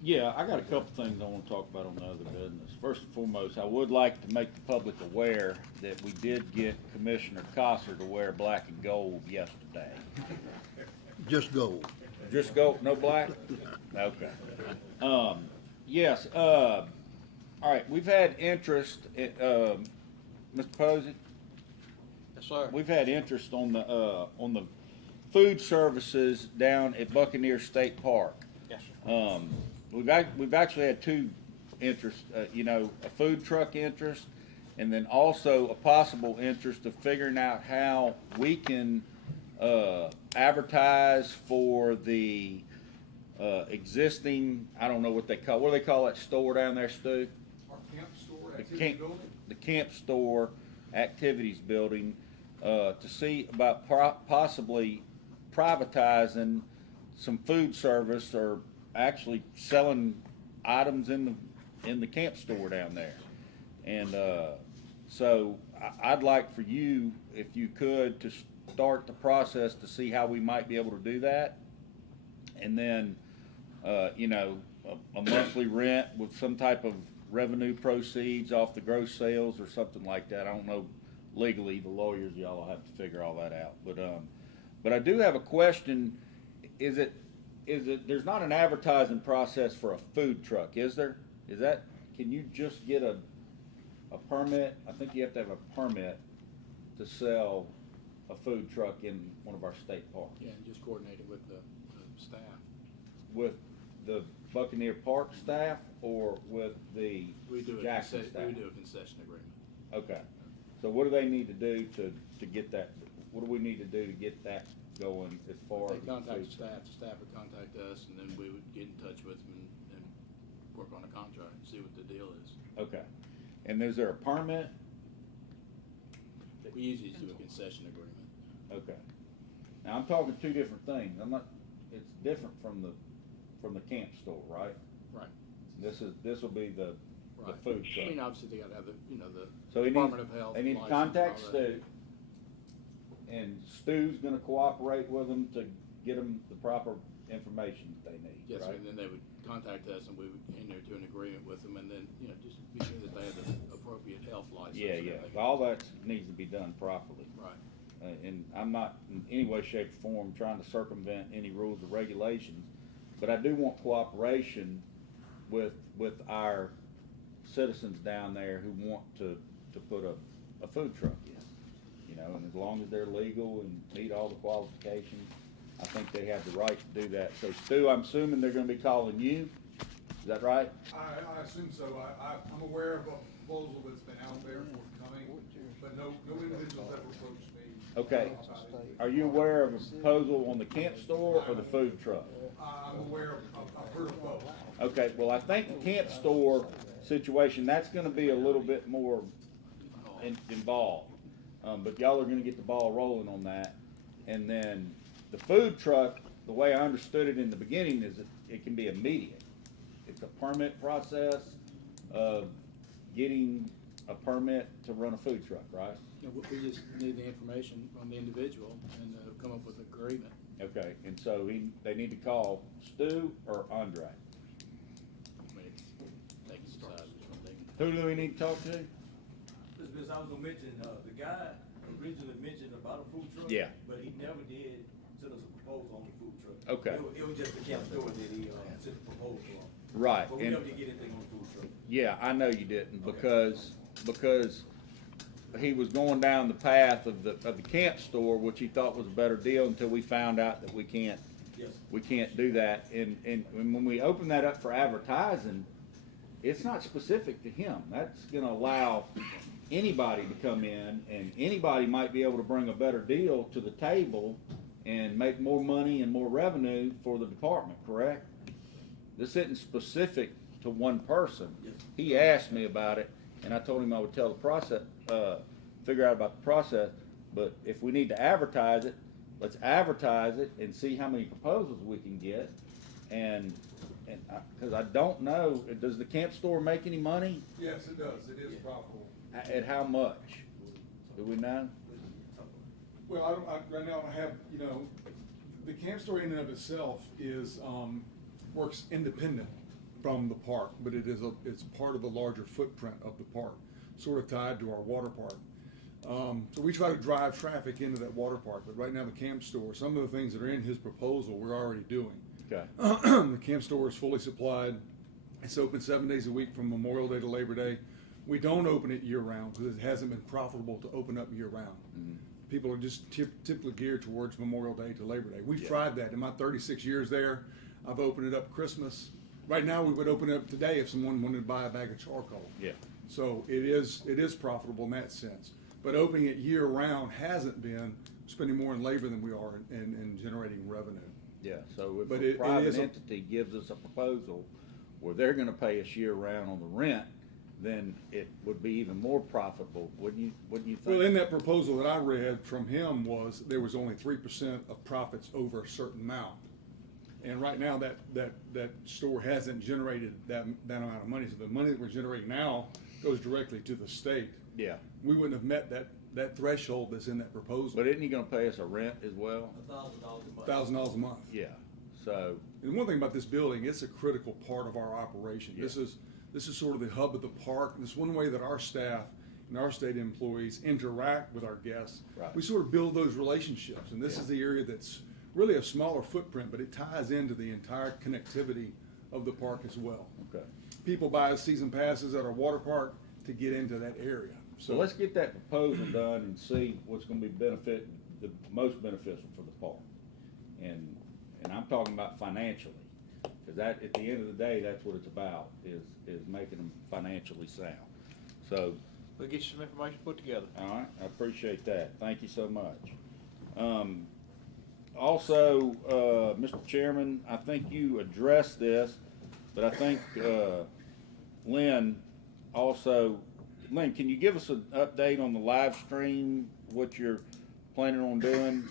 Yeah, I got a couple things I want to talk about on the other business. First and foremost, I would like to make the public aware that we did get Commissioner Cosser to wear black and gold yesterday. Just gold. Just gold, no black? Okay. Yes, all right, we've had interest, Mr. Posey? Yes, sir. We've had interest on the food services down at Buccaneer State Park. Yes, sir. We've actually had two interests, a food truck interest, and then also a possible interest of figuring out how we can advertise for the existing, I don't know what do they call that store down there, Stu? Our camp store, activity building? The camp store activities building, to see about possibly privatizing some food service or actually selling items in the camp store down there. And so I'd like for you, if you could, to start the process to see how we might be able to do that. And then, a monthly rent with some type of revenue proceeds off the gross sales or something like that. I don't know legally, the lawyers, y'all will have to figure all that out. But I do have a question. Is it, there's not an advertising process for a food truck, is there? Can you just get a permit? I think you have to have a permit to sell a food truck in one of our state parks. Yeah, and just coordinate it with the staff. With the Buccaneer Park staff or with the Jackson staff? We do a concession agreement. Okay. So what do they need to do to get that, what do we need to do to get that going as far as? They contact the staff would contact us, and then we would get in touch with them and work on a contract and see what the deal is. Okay. And is there a permit? We usually do a concession agreement. Okay. Now I'm talking two different things. It's different from the camp store, right? Right. This will be the food truck. I mean, obviously they gotta have the So Department of Health. They need to license and contact all that. Stu, and Stu's gonna cooperate with them to get them the proper information that they need, Yes, right? and then they would contact us, and we would enter to an agreement with them, and then, just be sure that they have the appropriate health license. Yeah, and yeah, everything. all that needs to be done properly. Right. And I'm not in any way, shape, or form trying to circumvent any rules or regulations, but I do want cooperation with our citizens down there who want to put a food truck in. You know, and as long as they're legal and meet all the qualifications, I think they have the right to do that. So Stu, I'm assuming they're gonna be calling you, is that right? I assume so. I'm aware of a proposal that's been out there forthcoming, but no individuals ever approached me. Okay. Are you aware of a proposal on the camp store or the food truck? I'm aware I've heard of both. Okay, well, I think the camp store situation, that's gonna be a little bit more involved. But y'all are gonna get the ball rolling on that. And then the food truck, the way I understood it in the beginning is it can be immediate. It's a permit process of getting a permit to run a food truck, right? You know, we just need the information from the individual and come up with an agreement. Okay, and so they need to call Stu or Andre. I mean, they can decide which one they can. Who do we need to talk to? Because I was gonna mention, the guy originally mentioned about a food truck. Yeah. But he never did send us a proposal on the food truck. Okay. It was just the camp store that he, sent a proposal on. Right. But we and- never did get anything on the food truck. Yeah, I know you didn't because he was going down the path of the camp store, which he thought was a better deal until we found out that we can't do that. And when we open that up for advertising, it's not specific to him. That's gonna allow anybody to come in, and anybody might be able to bring a better deal to the table and make more money and more revenue for the department, correct? This isn't specific to one person. He asked me about it, and I told him I would tell the process, figure out about the process. But if we need to advertise it, let's advertise it and see how many proposals we can get. And because I don't know, does the camp store make any money? Yes, it does. It is profitable. At how much? Do we know? Well, right now I have, the camp store in and of itself is, works independent from the park, but it's part of the larger footprint of the park, sort of tied to our water park. So we try to drive traffic into that water park, but right now the camp store, some of the things that are in his proposal, we're already doing. Okay. The camp store is fully supplied. It's open 7 days a week from Memorial Day to Labor Day. We don't open it year-round because it hasn't been profitable to open up year-round. Mm-hmm. People are just typically geared towards Memorial Day to Labor Day. We've tried that. In my 36 years there, I've opened it up Christmas. Right now, we would open it up today if someone wanted to buy a bag of charcoal. Yeah. So it is profitable in that sense. But opening it year-round hasn't been spending more in labor than we are in generating revenue. Yeah, so if But a it private is a- entity gives us a proposal where they're gonna pay us year-round on the rent, then it would be even more profitable, wouldn't you think? Well, in that proposal that I read from him was there was only 3% of profits over a certain amount. And right now, that store hasn't generated that amount of money. So the money that we're generating now goes directly to the state. Yeah, We wouldn't have met that threshold that's in that proposal. but isn't he gonna pay us a rent as well? $1,000 a month. $1,000 a month. Yeah, so, And one thing about this building, it's a critical part of our operation. Yeah. This is sort of the hub of the park. And it's one way that our staff and our state employees interact with our guests. Right. We sort of build those relationships. And this is the area that's really a smaller footprint, but it ties into the entire connectivity of the park as well. okay. People buy season passes at our water park to get into that area. So let's get that proposal done and see what's gonna be the most beneficial for the park. And I'm talking about financially, cause that, at the end of the day, that's what it's about, is making them financially sound. So, We'll get you some information put together. all right, I appreciate that. Thank you so much. Also, Mr. Chairman, I think you addressed this, but I think, Lynn, can you give us an update on the live stream, what you're planning on doing?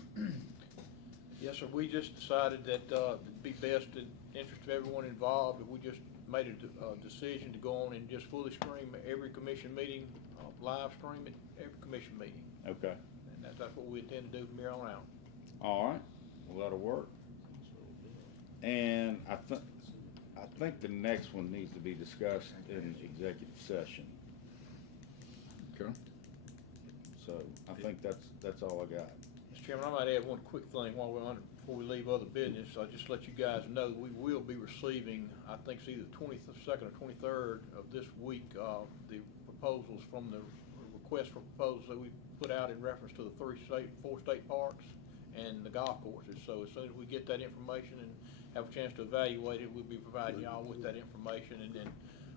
Yes, sir. We just decided that it'd be best in the interest of everyone involved, that we just made a decision to go on and just fully stream every commission meeting, live stream it, every commission meeting. Okay, And that's what we intend to do from here on out. all right, well, that'll work. And I think the next one needs to be discussed in executive session. Okay. So I think that's all I got. Mr. Chairman, I might add one quick thing while we're on, before we leave other business, I'll just let you guys know, we will be receiving, I think it's either 22nd or 23rd of this week, the proposals from the request for proposals that we put out in reference to the four state parks and the golf courses. So as soon as we get that information and have a chance to evaluate it, we'll be providing y'all with that information, and then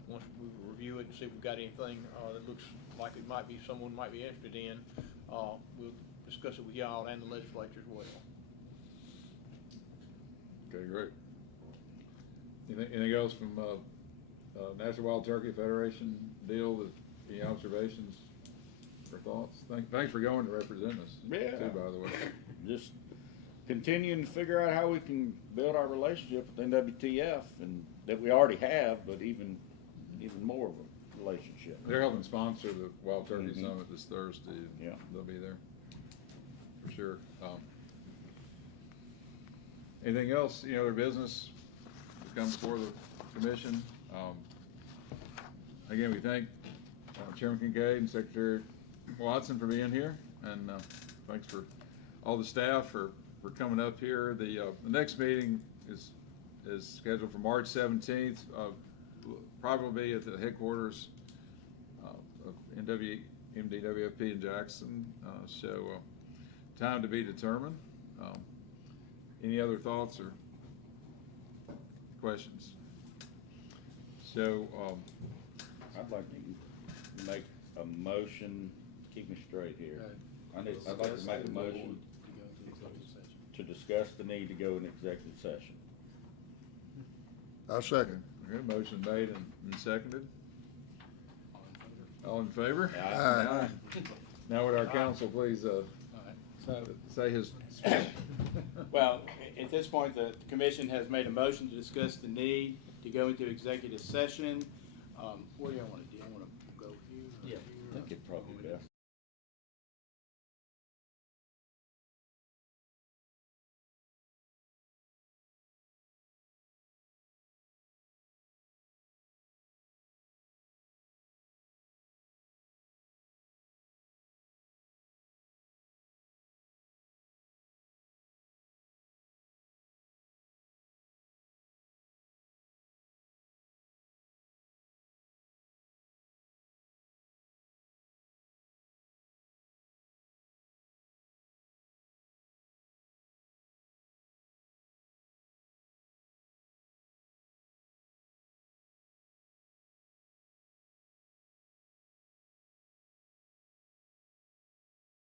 once we review it and see if we've got anything that looks like it might be, someone might be interested in, we'll discuss it with y'all and the legislature as well. Okay, great. Anything else from National Wild Turkey Federation deal? Any observations or thoughts? Thanks for going to represent us. Yeah. Too, by the way. Just continuing to figure out how we can build our relationship with NWTF, and that we already have, but even more of a relationship. They're helping sponsor the Wild Turkey Mhm. Summit this Thursday. Yeah. They'll be there for sure. Anything else, their business to come before the commission? Again, we thank Chairman Kincaid and Secretary Watson for being here, and thanks for all the staff for coming up here. The next meeting is scheduled for March 17th, probably at the headquarters of MDWFP in Jackson. So time to be determined. Any other thoughts or questions? So I'd like to make a motion, keep me straight here. I'd like to make a motion to discuss the need to go in executive session. I second. okay, motion made and seconded. All in favor? Aye. Now would our council please So, say his speech? well, at this point, the commission has made a motion to discuss the need to go into executive session. Where do y'all want to do? You want to go here? I think it's probably best